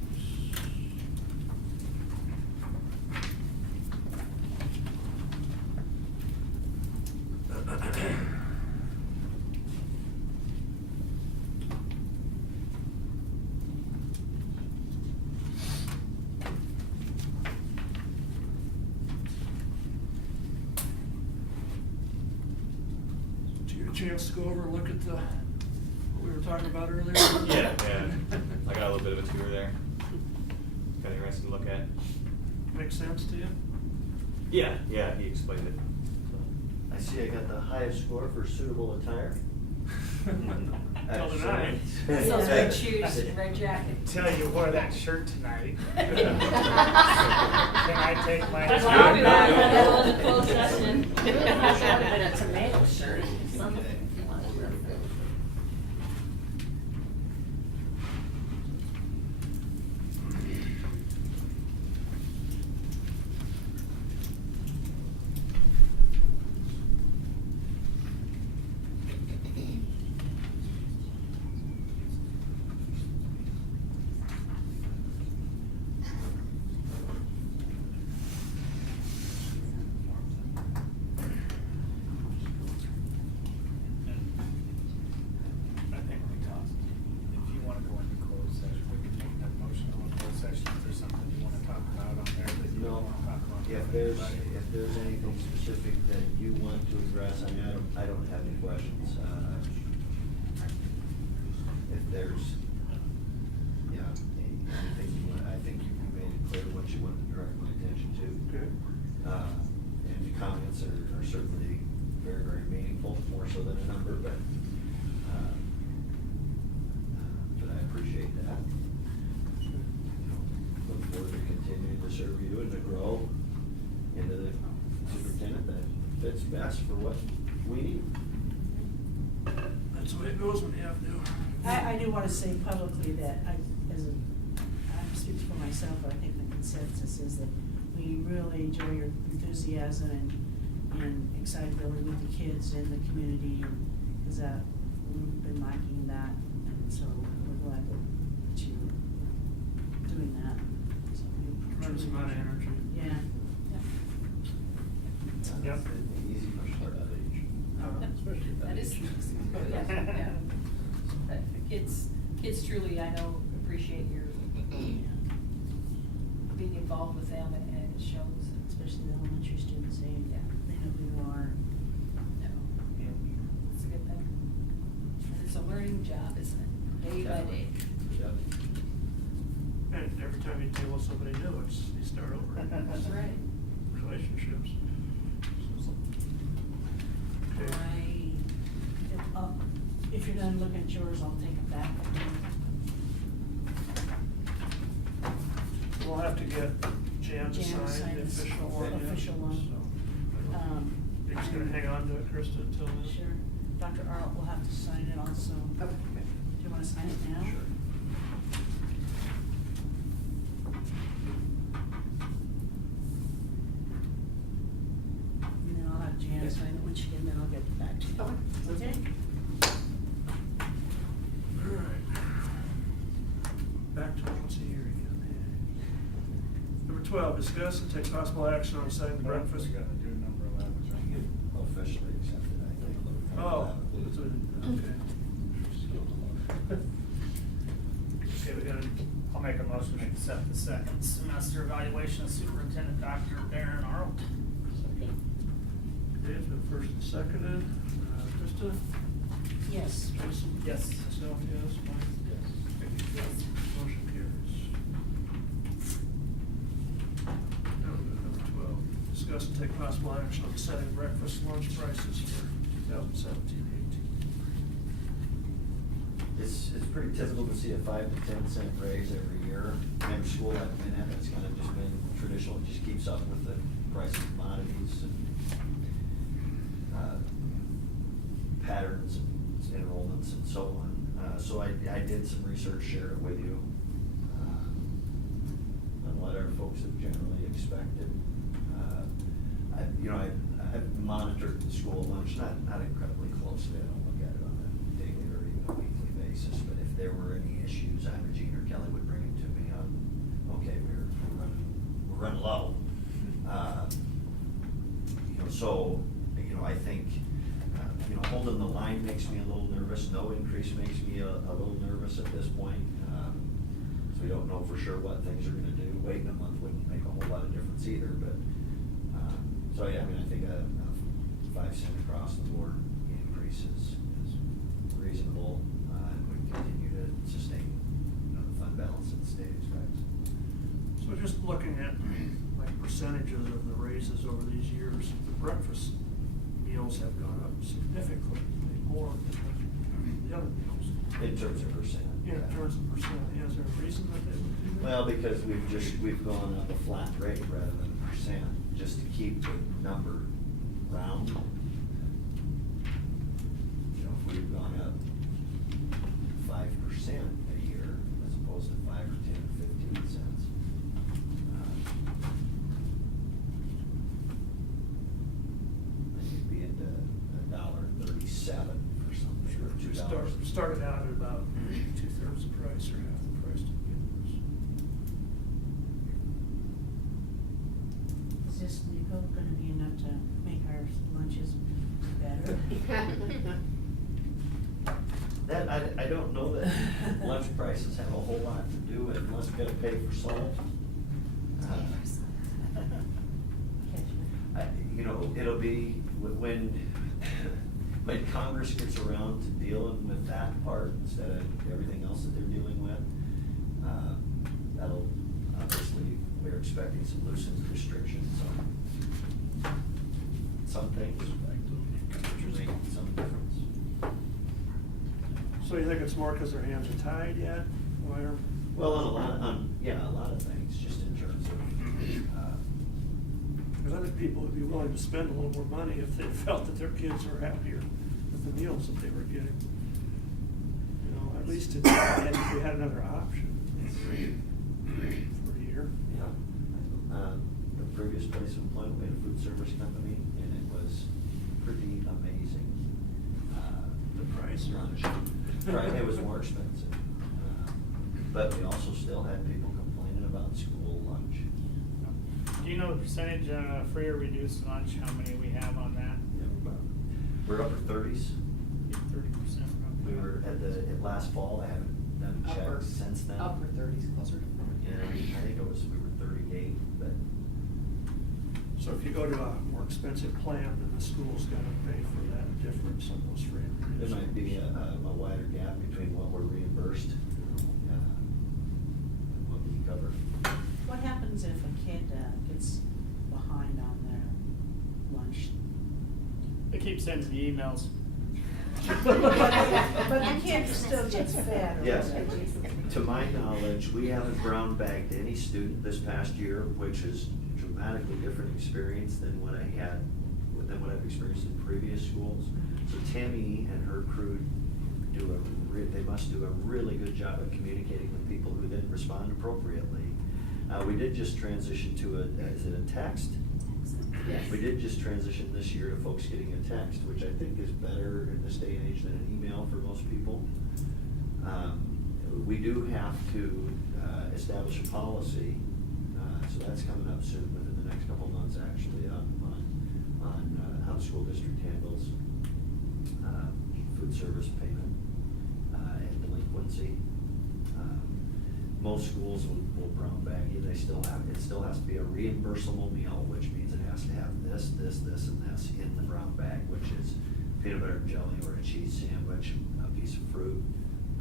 Did you get a chance to go over and look at the, what we were talking about earlier? Yeah. I got a little bit of a tour there. Kind of interesting to look at. Make sense to you? Yeah, he explained it. I see I got the highest score for suitable attire. Tell the nine. Those red shoes, red jacket. Until you wore that shirt tonight. Can I take my? That's why I'll be back, that was a closed session. Should have been a tomato shirt, something. I think we talked, if you wanna go into closed session, we can make that motion to go into closed session, if there's something you wanna talk about on there that you No, wanna talk about. if there's anything specific that you want to address, I mean, I don't have any questions. If there's, anything you want, I think you made it clear what you want to direct my attention to. Okay. And the comments are certainly very, very meaningful, more so than a number, but I appreciate that. Look forward to continuing to serve you and to grow into the superintendent that fits best for what we need. That's the way it goes when you have to. I do wanna say publicly that I speak for myself, but I think the consensus is that we really enjoy your enthusiasm and excitability with the kids and the community, cause we've been lacking that, and so we're glad that you're doing that. So we Tremendous truly amount of energy. Yeah. Yep. Easy for start that age. Especially at that That is, age. yeah. But the kids truly, I know, appreciate your being involved with them, and it shows. Especially the elementary students, they know who you are. No, it's a good thing. And it's a learning job, isn't it? Day by day. Yep. And every time you deal with somebody new, you start over. That's right. Relationships. Okay. If you're done looking at yours, I'll take it back. We'll have to get Jan to Jan to sign the this official one. yeah. official one. So, you're just gonna hang on to it, Krista, until then? Sure. Dr. Arlt will have to sign it also. Okay. Do you wanna sign it now? Sure. And then I'll have Jan sign it when she gets, and then I'll get it back to you. Okay? All right. Back to once a year again. Number 12, discuss and take possible action on setting the breakfast. We gotta do number 11, right? Officially accepted, I think. Oh, that's what okay. Okay, we got it. I'll make a motion to accept the second semester evaluation of Superintendent Dr. Darren Arlt. Okay, it's been first and seconded. Krista? Yes. Jason? Yes. Myself, yes. Mike? Yes. Motion carries. Now we go to number 12. Discuss and take possible action on setting breakfast lunch prices for 2017-18. It's pretty typical to see a 5 to 10 cent raise every year. Every school I've been at, it's kind of just been traditional, it just keeps up with the price of commodities and patterns and enrollments and so on. So I did some research, share it with you, on what our folks have generally expected. I've monitored the school lunch, not incredibly closely, I don't look at it on a daily or even a weekly basis, but if there were any issues, either Gene or Kelly would bring them to me on, okay, we're running low. So, I think, holding the line makes me a little nervous, no increase makes me a little nervous at this point. So we don't know for sure what things are gonna do, waiting a month wouldn't make a whole lot of difference either, but, so yeah, I think a 5 cent across the board increase is reasonable, and would continue to sustain, the fund balance that the state expects. So just looking at like percentages of the raises over these years, the breakfast meals have gone up significantly more than the other meals. In terms of percent. Yeah, in terms of percent. Is there a reason that they would do that? Well, because we've gone up a flat rate rather than a percent, just to keep the number round. If we've gone up 5% a year as opposed to 5 or 10 or 15 cents. Then you'd be into $1.37 for something, or $2. Started out at about 2/3 the price or half the price to begin with. Is this nickel gonna be enough to make our lunches better? That, I don't know that lunch prices have a whole lot to do with it unless we gotta pay for salt. It'll be when Congress gets around to dealing with that part instead of everything else that they're dealing with, that'll, obviously, we're expecting some loosened restrictions on some things, like some different So you think it's more because their hands are tied yet? Where? Well, on a lot of things, just in terms of, Because I think people would be willing to spend a little more money if they felt that their kids were happier with the meals that they were getting. You know, at least if we had another option for a year. yeah. The previous place of employment, we had a food service company, and it was pretty amazing. The price. Lunch. Right, it was more expensive. But we also still had people complaining about school lunch. Do you know the percentage, free or reduced lunch, how many we have on that? We're upper 30s. 30% We probably. were at last fall, I haven't done Upper- checks since then. Upper 30s, closer to 40. Yeah, I think we were 38, but So if you go to a more expensive plan, then the school's gotta pay for that difference on those free and there reduced. might be a wider gap between what we're reimbursed and what we cover. What happens if a kid gets behind on their lunch? They keep sending the emails. But the kid still gets fed or Yes. whatever. To my knowledge, we haven't brown bagged any student this past year, which is a dramatically different experience than what I've experienced in previous schools. So Tammy and her crew they must do a really good job of communicating with people who didn't respond appropriately. We did just transition to is it a text? Yes. We did just transition this year to folks getting a text, which I think is better in this day and age than an email for most people. We do have to establish a policy, so that's coming up soon, within the next couple of months, actually, on how the school district handles food service payment and delinquency. Most schools will brown bag you. It still has to be a reimbursable meal, which means it has to have this, and this in the brown bag, which is peanut butter and jelly or a cheese sandwich, a piece of fruit,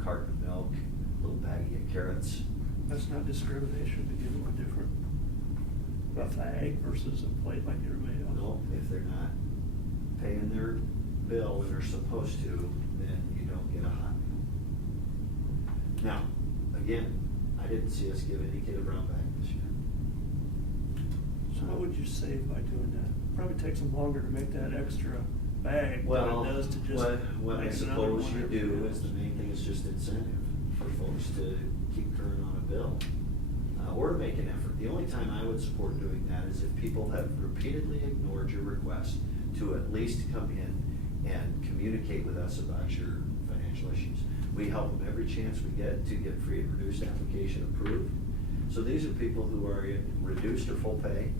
carton of milk, a little baggie of carrots. That's not discrimination to give them a different bag versus a plate like everybody else. No, if they're not paying their bill when they're supposed to, then you don't get a hot meal. Now, again, I didn't see us give any kid a brown bag this year. So what would you save by doing that? Probably takes them longer to make that extra bag than Well, it does to just. what I make another suppose one you every do day. is the main thing is just incentive for folks to keep current on a bill. Or to make an effort. The only time I would support doing that is if people have repeatedly ignored your request to at least come in and communicate with us about your financial issues. We help them every chance we get to get free and reduced application approved. So these are people who are in reduced or full pay,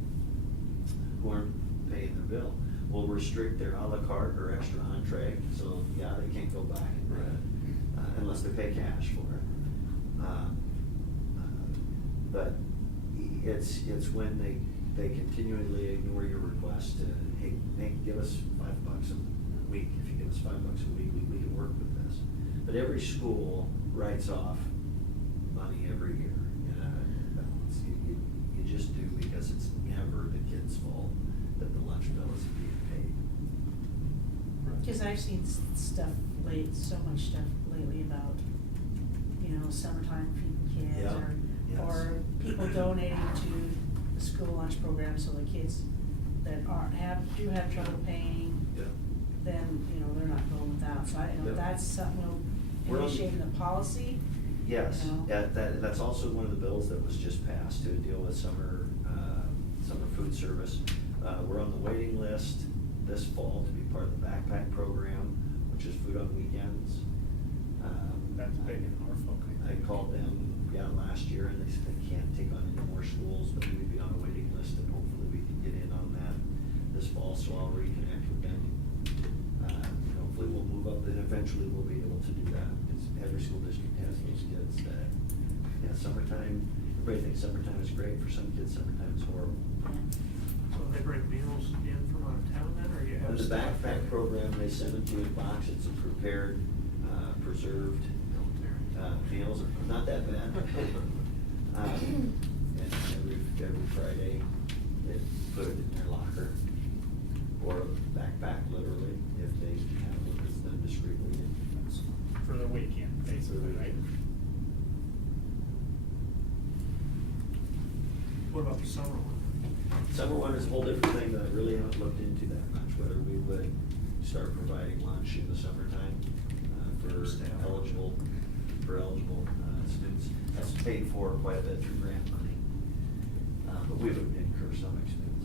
who aren't paying their bill. We'll restrict their a la carte or extra entree, so yeah, they can't go back and get it, unless they pay cash for it. But it's when they continually ignore your request to, hey, give us $5 a week. If you give us $5 a week, we can work with this. But every school writes off money every year. You just do, because it's never the kid's fault that the lunch bill isn't being paid. Cause I've seen stuff so much stuff lately about, summertime feeding kids Yeah, yes. or people donating to the school lunch program, so the kids that do have trouble paying, Yeah. then, they're not going without. So I don't know, Yeah. if that's something, We're on- initiating a policy. Yes, You know? that's also one of the bills that was just passed to deal with summer food service. We're on the waiting list this fall to be part of the backpack program, which is food on weekends. That's big in Norfolk. I called them, last year, and they said they can't take on any more schools, but we'd be on a waiting list, and hopefully we can get in on that this fall, so I'll reconnect with them. Hopefully we'll move up, and eventually we'll be able to do that, because every school district has those kids that, summertime, everybody thinks summertime is great, for some kids, summertime is horrible. So they bring meals in from out of town then, or you have? In the staff backpack there? program, they send them to you in box, it's a prepared, preserved, meals, not that bad. And every Friday, they put it in their locker, or a backpack, literally, if they have one that's done discreetly. For the weekend, basically, right? What about the summer one? Summer one is a whole different thing that I really haven't looked into that much, whether we would start providing lunch in the summertime for Staff. eligible students. That's paid for quite a bit through grant money, but we would incur some expense.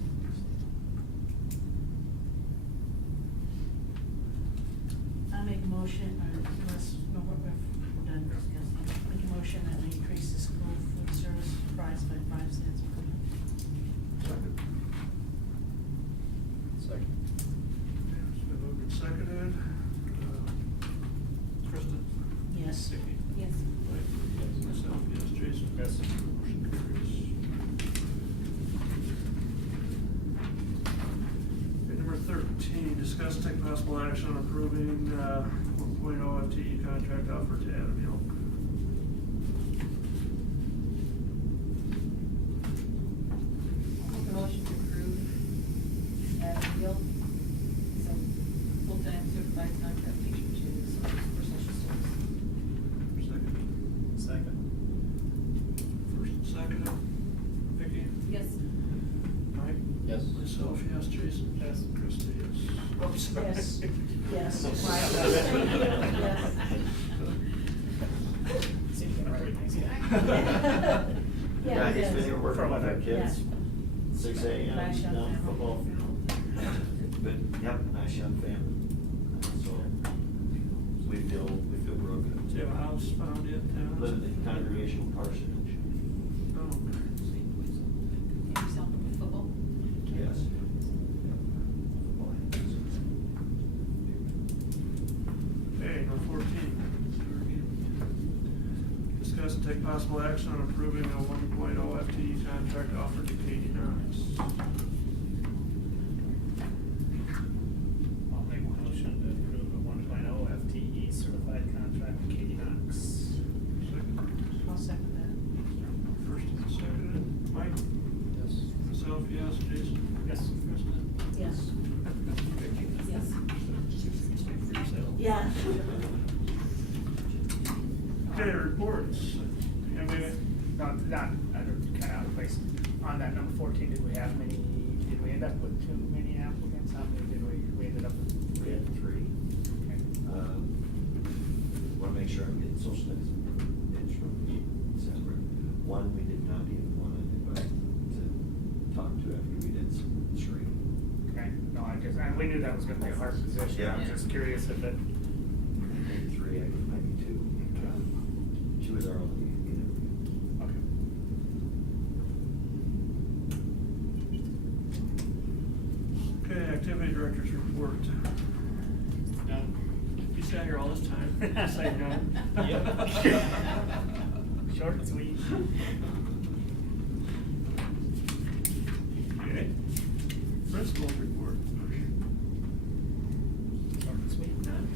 I make a motion, or unless, no, we're done discussing, make a motion that we increase the school food service price by 5 cents per month. Second. Second. It's been moved and seconded. Kristen? Yes. Vicki? Yes. Mike? Myself, yes. Jason? Yes. Motion carries. Okay, number 13, discuss and take possible action on approving 1.0 FTE contract offer to Adam Yelk. Make a motion to approve Adam Gill, some full-time supervised contract teacher to for social service. Second. Second. First and second. Vicki? Yes. Mike? Yes. Myself, yes. Jason? Yes. Krista, yes. Oh, sorry. Yes. Yes. Yes. See, you're a pretty nice guy. Yeah, he's been here working For with our what? kids, 6 a.m. Nice young down the family. football field. But, yep, nice young family. So, we feel real good. Do you have a house found yet, town? Live in the congregational parsonage. Oh, Yourself with football? Yes. okay, number 14. Discuss and take possible action on approving a 1.0 FTE contract offer to Katie Knox. I'll make a motion to approve a 1.0 FTE certified contract to Katie Knox. Second. I'll second that. First and seconded. Mike? Yes. Myself, yes. Jason? Yes. Kristen? Yes. Vicki? Yes. Speak for yourself. Yeah. Okay, reports. Anybody? Not, I don't, kind of out of place. On that number 14, did we end up with too many applicants? How many did we ended up with? We had 3. Okay. Want to make sure I'm getting social studies bids from December. One, we did not even want anybody to talk to after we did some screening. Okay, no, I guess, and we knew that was gonna be a hard position. I was Yeah. just curious if it, Maybe 3, maybe 2. She was our only interview. okay. Okay, activity director's report. None. You sat here all this time. Say none. Yep. Short and sweet. Okay. Principal's report. Short and sweet. None.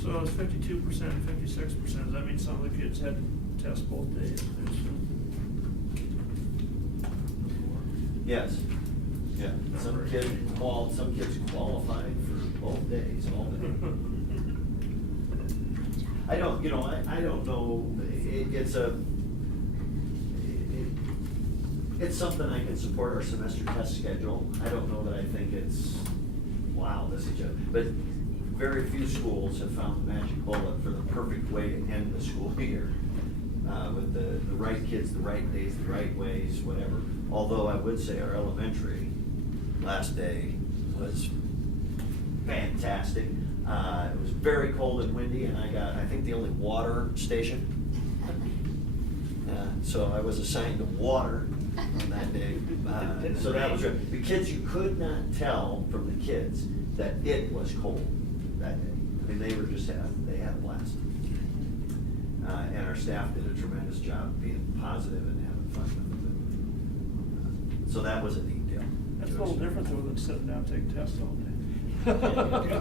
So it's 52%, 56%. Does that mean some of the kids had to test both days? Yes. Yeah. Some kids qualified for both days, all day. I don't know, it's something I can support our semester test schedule. I don't know that I think it's, wow, this is just, but very few schools have found the magic bullet for the perfect way to end the school year. With the right kids, the right days, the right ways, whatever. Although I would say our elementary last day was fantastic. It was very cold and windy, and I think, the only water station. So I was assigned to water on that day. So that was good. The kids, you could not tell from the kids that it was cold that day. I mean, they had a blast. And our staff did a tremendous job being positive and having fun with it. So that was a neat deal. That's a little different than sitting down and taking tests all day.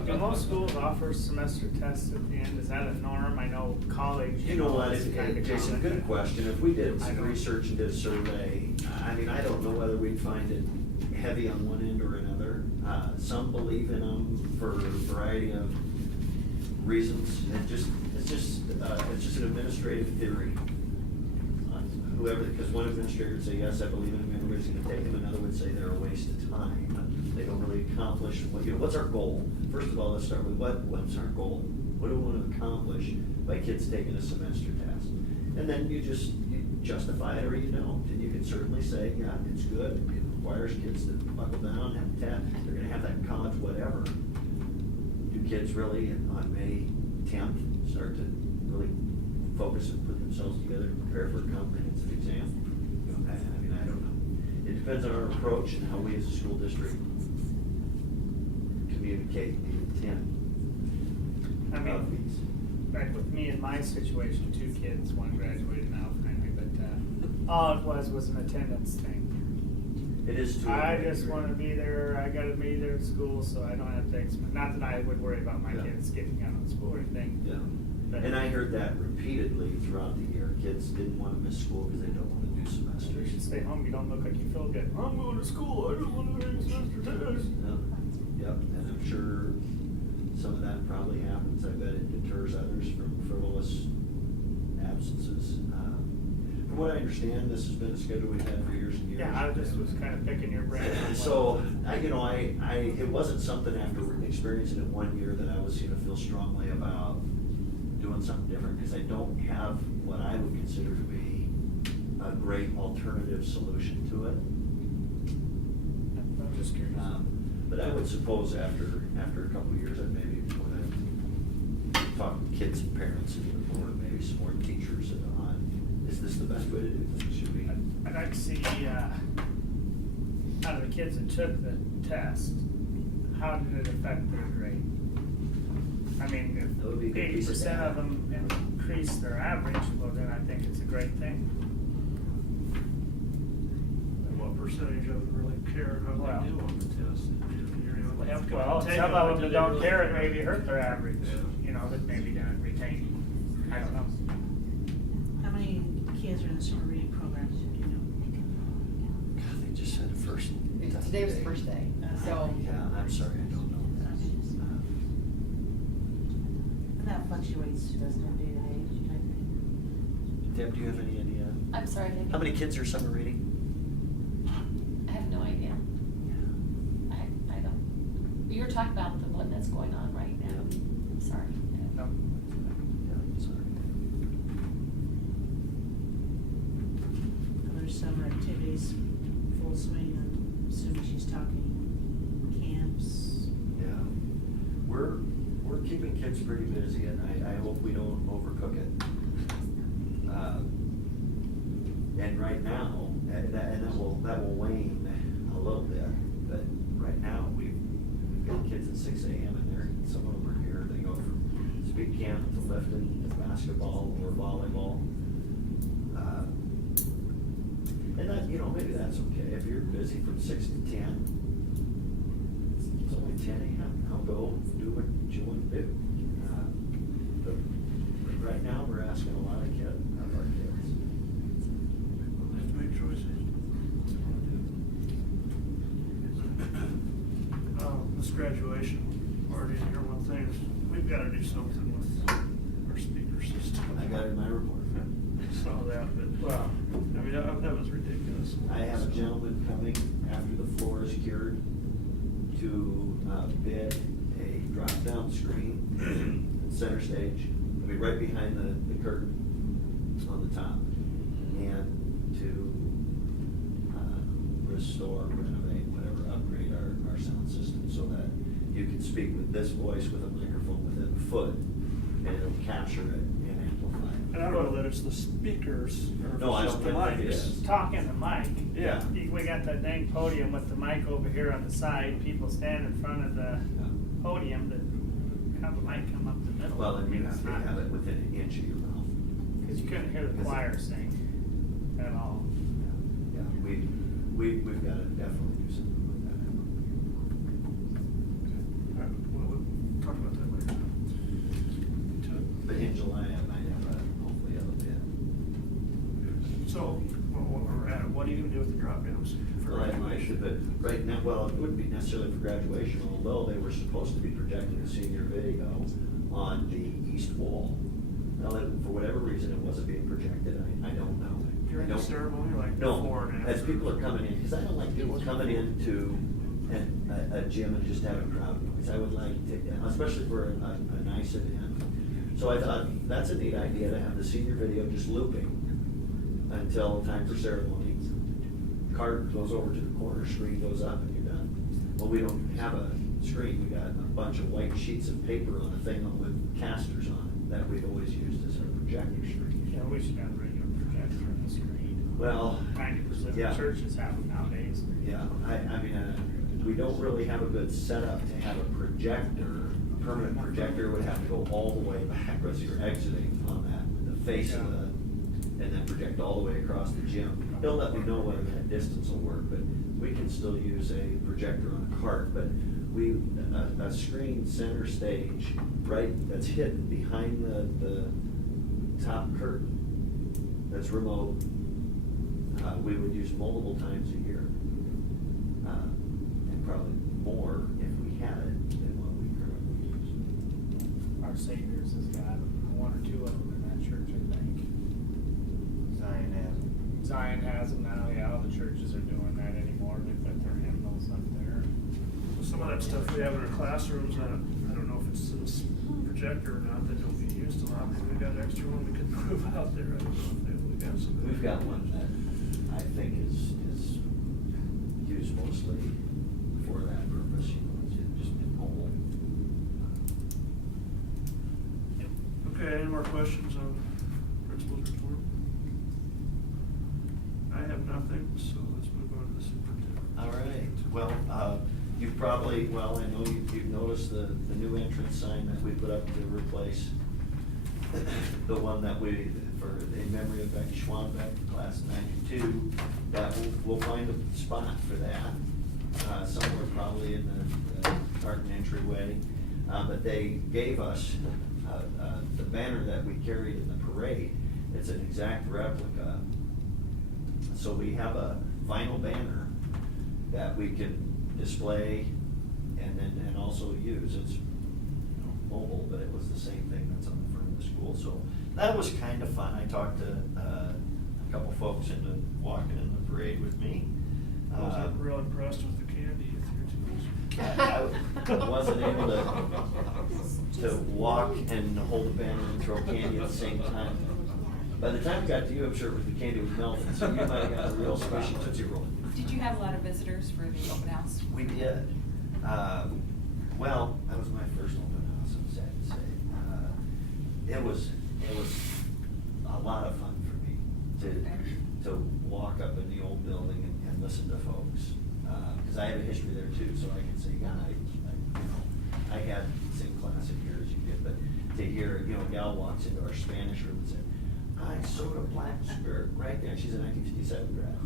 Do most schools offer semester tests at the end? Is that a norm? I know college. You know what, is kind of Jason, common. good question. If we did I some don't- research and did a survey, I mean, I don't know whether we'd find it heavy on one end or another. Some believe in them for a variety of reasons. It's just an administrative theory. Whoever, because one administrator would say, yes, I believe in them, everybody's gonna take them, another would say they're a waste of time. They don't really accomplish, what's our goal? First of all, let's start with what's our goal? What do we wanna accomplish by kids taking a semester test? And then you justify it or you don't, and you can certainly say, yeah, it's good, it requires kids to buckle down, have a test, they're gonna have that in college, whatever. Do kids really, on May 10th, start to really focus and put themselves together to prepare for a comprehensive exam? I mean, I don't know. It depends on our approach and how we as a school district communicate the intent I of mean, these. like with me and my situation, 2 kids, one graduated now finally, but, all it was an attendance thing. It is to. I just wanna be there, I gotta be there at school, so I don't have to, not that I would worry about my Yeah. kids skipping out of school or anything. Yeah, But- and I heard that repeatedly throughout the year. Kids didn't wanna miss school because they don't wanna do You should semesters. stay home, you don't look like you feel good. I'm going to school, I don't wanna take a semester test. Yep, and I'm sure some of that probably happens. I bet it deters others from frivolous absences. From what I understand, this has been a schedule we've had for years and years. Yeah, I just was kinda picking your brain. on what- So, it wasn't something after experiencing it one year that I was gonna feel strongly about doing something different, because I don't have what I would consider to be a great alternative solution to it. I'm just curious. But I would suppose after a couple of years, I'd maybe wanna talk to kids and parents and even more, maybe some more teachers on, is this the best way to do things? Should we? I'd like to see, out of the kids that took the test, how did it affect their grade? I mean, That would be a if good piece of 80% of data. them increase their average, well, then I think it's a great thing. And what percentage of them really care how Well. they do on the test? You're gonna have to come Well, and take some them, of but them do that they don't really care, it maybe hurt their average, Yeah. you know, that maybe didn't retain. I don't know. How many kids are in the summer reading program, do you know? God, they just had a first. Today was the first day, so. Yeah, I'm sorry, I don't know. And that fluctuates, doesn't it, day to day, I think? Deb, do you have any idea? I'm sorry, David. How many kids are summer reading? I have no idea. I don't. You're talking about the one that's going on right now. Yeah. I'm sorry. No. Yeah, sorry. Other summer activities, full swing, I'm assuming she's talking camps. Yeah, we're keeping kids pretty busy, and I hope we don't overcook it. And right now, that will wane a little bit, but right now, we've got kids at 6 a.m. and some of them are here, they go from speed camp to lifting to basketball or volleyball. And that, maybe that's okay, if you're busy from 6 to 10, it's only 10 a.m., I'll go do what you want to do. But right now, we're asking a lot of our kids. We'll have to make choices. This graduation, already in here, one thing is, we've gotta do something with our speaker system. I got it in my report. Saw that, but, wow, I mean, that was ridiculous. I have a gentleman coming after the floor is cured to bid a drop-down screen at center stage. It'll be right behind the curtain on the top. And to restore, renovate, whatever, upgrade our sound system so that you can speak with this voice with a microphone within a foot, and it'll capture it and amplify it. And I don't know that it's the speakers, or No, I just the don't think it mics. is. Talking the mic. Yeah. We got that dang podium with the mic over here on the side, people stand in front of the podium that have the mic come up the middle. Well, I and mean, you it's have to not- have it within an inch of your mouth. Cause you couldn't hear the choir sing at all. Yeah, we've gotta definitely do something with that. All right, we'll talk about that later. But in July, I might have hopefully have a bid. So, what we're at, what are you gonna do with the drop downs for Well, I might, graduation? but right now, well, it wouldn't be necessarily for graduation, although they were supposed to be projecting a senior video on the east wall. Now, for whatever reason, it wasn't being projected, I don't know. During I the don't- ceremony, like No, before and as after? people are coming in, because I don't like people coming into a gym and just having crowd noise. I would like to, especially for a nice event. So I thought, that's a neat idea to have the senior video just looping until time for ceremony. Card goes over to the corner, screen goes up, and you're done. Well, we don't have a screen, we got a bunch of white sheets of paper on a thing with casters on it that we've always used as our projector screen. Yeah, we should have a regular projector on the screen. Well, 90% yeah. of churches have them nowadays. Yeah, I mean, we don't really have a good setup to have a projector. A permanent projector would have to go all the way back as you're exiting on that, the face of the, and then project all the way across the gym. He'll let me know whether that distance will work, but we can still use a projector on a cart. But a screen center stage, right, that's hidden behind the top curtain, that's remote, we would use multiple times a year. And probably more if we had it than what we currently use. Our Saviors has got one or two of them in that church, I think. Zion has it. Zion has them now, yeah, all the churches are doing that anymore, they put their hymnals up there. Some of that stuff we have in our classrooms, I don't know if it's this projector or not, that don't get used a lot, maybe we got an extra one we could move out there, I don't know if we got some. We've got one that I think is used mostly for that purpose, you know, it's just been mobile. Okay, any more questions on principal's report? I have nothing, so let's move on to the superintendent. All right, well, you probably, well, I know you've noticed the new entrance sign that we put up to replace the one that we, for, in memory of Becky Schwanbeck, class of 92, that we'll find a spot for that, somewhere probably in the Martin entryway. But they gave us, the banner that we carried in the parade, it's an exact replica. So we have a vinyl banner that we can display and also use. It's, you know, mobile, but it was the same thing that's on the front of the school. So that was kind of fun. I talked to a couple folks into walking in the parade with me. I was real impressed with the candy at your I wasn't able to walk and hold the banner and throw candy at the same time. By the time we got to you, I'm sure the candy was melting, so you might have got a real squishy Tootsie Roll. Did you have a lot of visitors for the open house? We did. Well, that was my first open house, I'm sad to say. It was a lot of fun for me to walk up in the old building and listen to folks. Because I have a history there too, so I can say, God, I had the same class in here as you did, but to hear, you know, a gal walks into our Spanish room and said, I sewed a black skirt right there. She's a 1957 grad.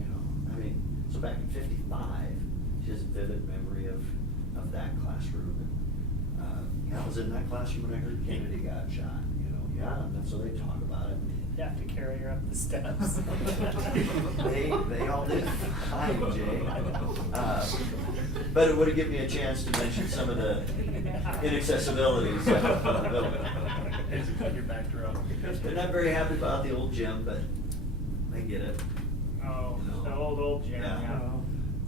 You know, I mean, so back in '55, she has a vivid memory of that classroom. And, I was in that classroom when I heard Kennedy got shot. You know, yeah, and so they talk about it. You have to carry her up the steps. They all did. Hi, Jay. But it would have given me a chance to mention some of the inaccessibilities of the building. As you cut your back door up. They're not very happy about the old gym, but I get it. Oh, You know. the old gym, Yeah.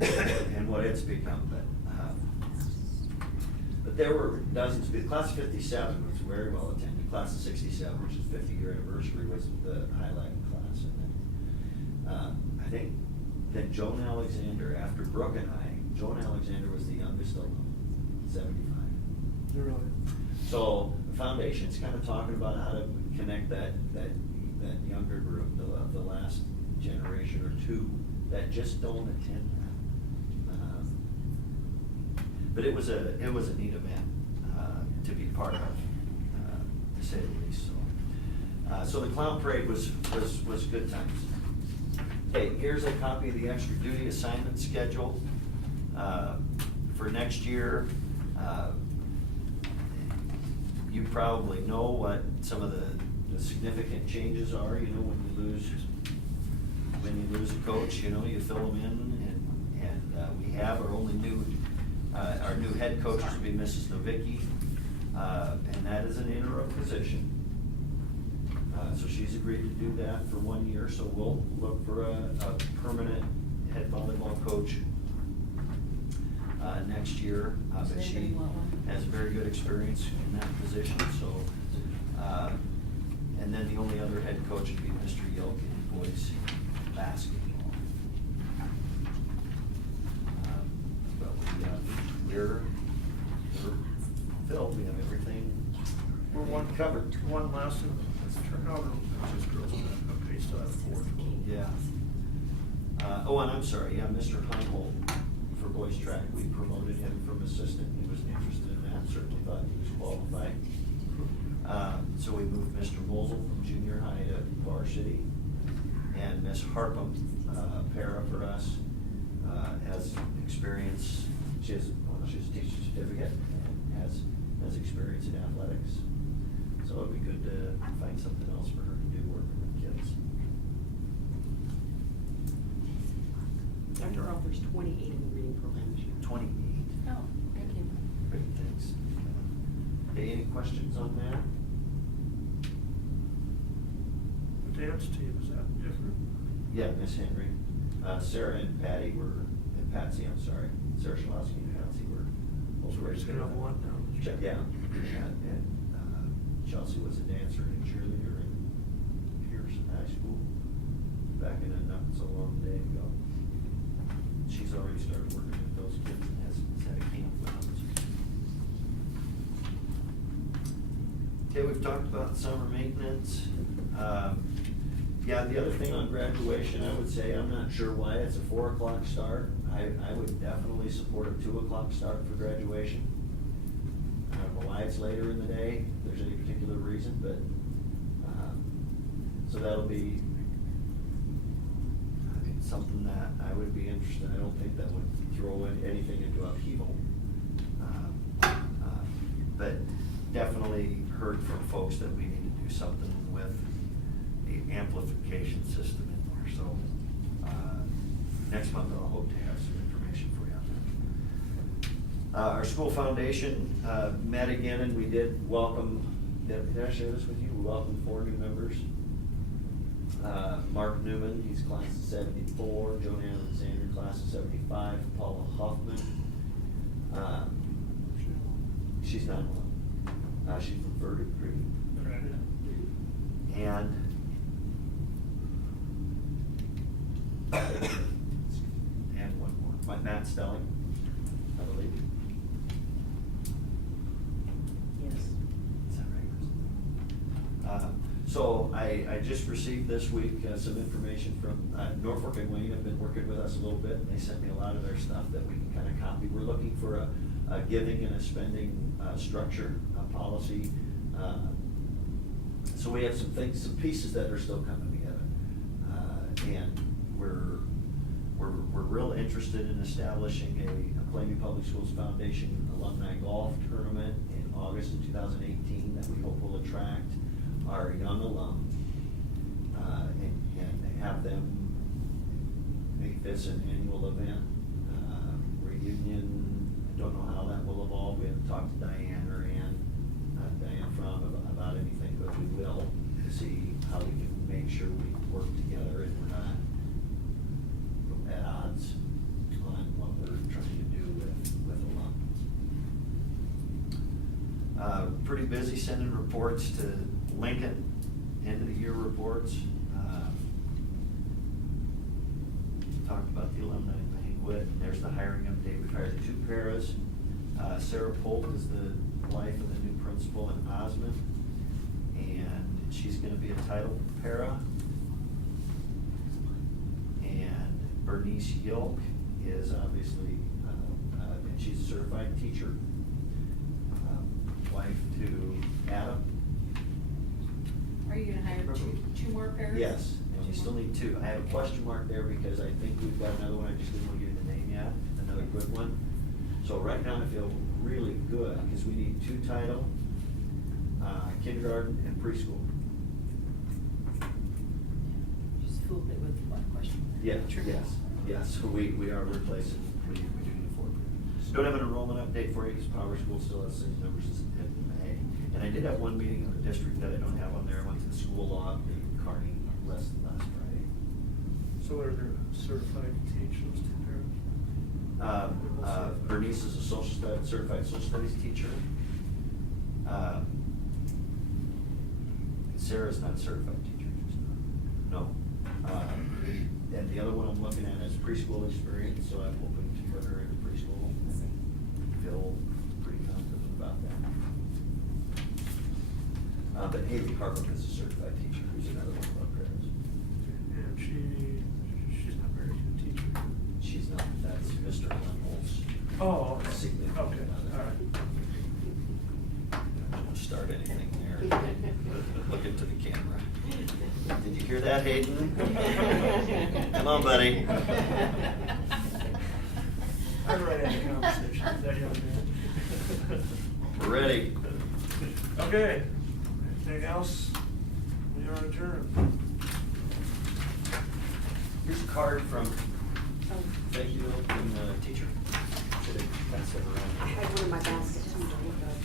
yeah. And what it's become, but there were dozens of people. Class of 57 was very well attended. Class of 67, which is 50-year anniversary, was the highlighting class. And then, I think then Joan Alexander, after Brooke and I, Joan Alexander was the youngest alum, 75. Really? So the foundation's kind of talking about how to connect that younger group, the last generation or two that just don't attend that. But it was a neat event to be part of, to say the least. So the clown parade was good times. Okay, here's a copy of the extra duty assignment schedule for next year. You probably know what some of the significant changes are, you know, when you lose a coach, you know, you fill them in, and we have our new head coach will be Mrs. Novicki, and that is an interim position. So she's agreed to do that for 1 year, so we'll look for a permanent head volleyball coach next year. But Does she anybody want one? has very good experience in that position, so, and then the only other head coach would be Mr. Yelk in boys basketball. But we're filled, we have everything. We're one covered, one less than turnout, it's just girls, okay, still have 4 total. Yeah. Oh, and I'm sorry, yeah, Mr. Hunholt for boys track, we promoted him from assistant, he was interested in that, certainly thought he was qualified. So we moved Mr. Mosel from junior high to varsity, and Miss Harpham, para for us, has experience, she has a teacher certificate, and has experience in athletics. So it'd be good to find something else for her to do working with kids. Dr. offers 28 in the reading program this year. 28. Oh, thank you. Great, thanks. Okay, any questions on that? The dance team, is that different? Yeah, Miss Henry. Sarah and Patty were, and Patsy, I'm sorry. Sarah Schlosky and Patsy were both So we're just gonna have one now. Yeah, and Chelsea was a dancer and a cheerleader in Pearson High School back in a not so long day ago. She's already started working with those kids and has had a camp with them. Okay, we've talked about summer maintenance. Yeah, the other thing on graduation, I would say, I'm not sure why it's a 4 o'clock start. I would definitely support a 2 o'clock start for graduation. I don't know why it's later in the day, if there's any particular reason, but, so that'll be, I mean, something that I would be interested, I don't think that would throw anything into upheaval. But definitely heard from folks that we need to do something with the amplification system in there, so, next month I'll hope to have some information for you on that. Our school foundation met again, and we did welcome, did I share this with you? We welcomed 4 new members. Mark Newman, he's class of 74, Joan Alexander, class of 75, Paula Hoffman. She's not alone. She's from Verdict Creek. And one more, Matt Stelling, I believe. Yes. Is that right? So I just received this week some information from Norfolk and Wayne have been working with us a little bit, and they sent me a lot of their stuff that we can kind of copy. We're looking for a giving and a spending structure, a policy. So we have some things, some pieces that are still coming together. And we're real interested in establishing a Plainview Public Schools Foundation alumni golf tournament in August of 2018 that we hope will attract our young alum and have them make this an annual event. Reunion, I don't know how that will evolve. We haven't talked to Diane or Diane Fromm about anything, but we will to see how we can make sure we work together and we're not at odds on what we're trying to do with alum. Pretty busy sending reports to Lincoln, end of the year reports. Talked about the alumni banquet. There's the hiring update. We've hired 2 paras. Sarah Polk is the wife of the new principal in Osmond, and she's going to be a title para. And Bernice Yelk is obviously, and she's a certified teacher, wife to Adam. Are you gonna hire two more pairs? Yes, and you still need two. I have a question mark there because I think we've got another one, I just didn't want to give you the name yet, another good one. So right now I feel really good, because we need two title, kindergarten and preschool. Just fooled me with one question. Yeah, yes, we are replacing, we do need four. Don't have an enrollment update for you, because Power School still has same numbers as it did in May. And I did have one meeting in the district that I don't have on there, I went to the school law, the Kearney lesson last Friday. So are there certified to teach those two parents? Bernice is a certified social studies teacher. Sarah's not a certified teacher, she's not. No. And the other one I'm looking at is preschool experience, so I'm hoping to put her into preschool. I feel pretty confident about that. But Haley Harper is a certified teacher, who's another one of our parents. And she's not very good teacher. She's not, that's Mr. Lemel's. Oh, okay. Significant Okay, other. all right. Don't want to start anything there. Look into the camera. Did you hear that, Hayden? Come on, buddy. I'm ready to have a conversation with that young man. We're ready. Okay, anything else? We are adjourned. Here's a card from, thank you, from the teacher. Should have passed it around. I had one in my basket too, don't look up.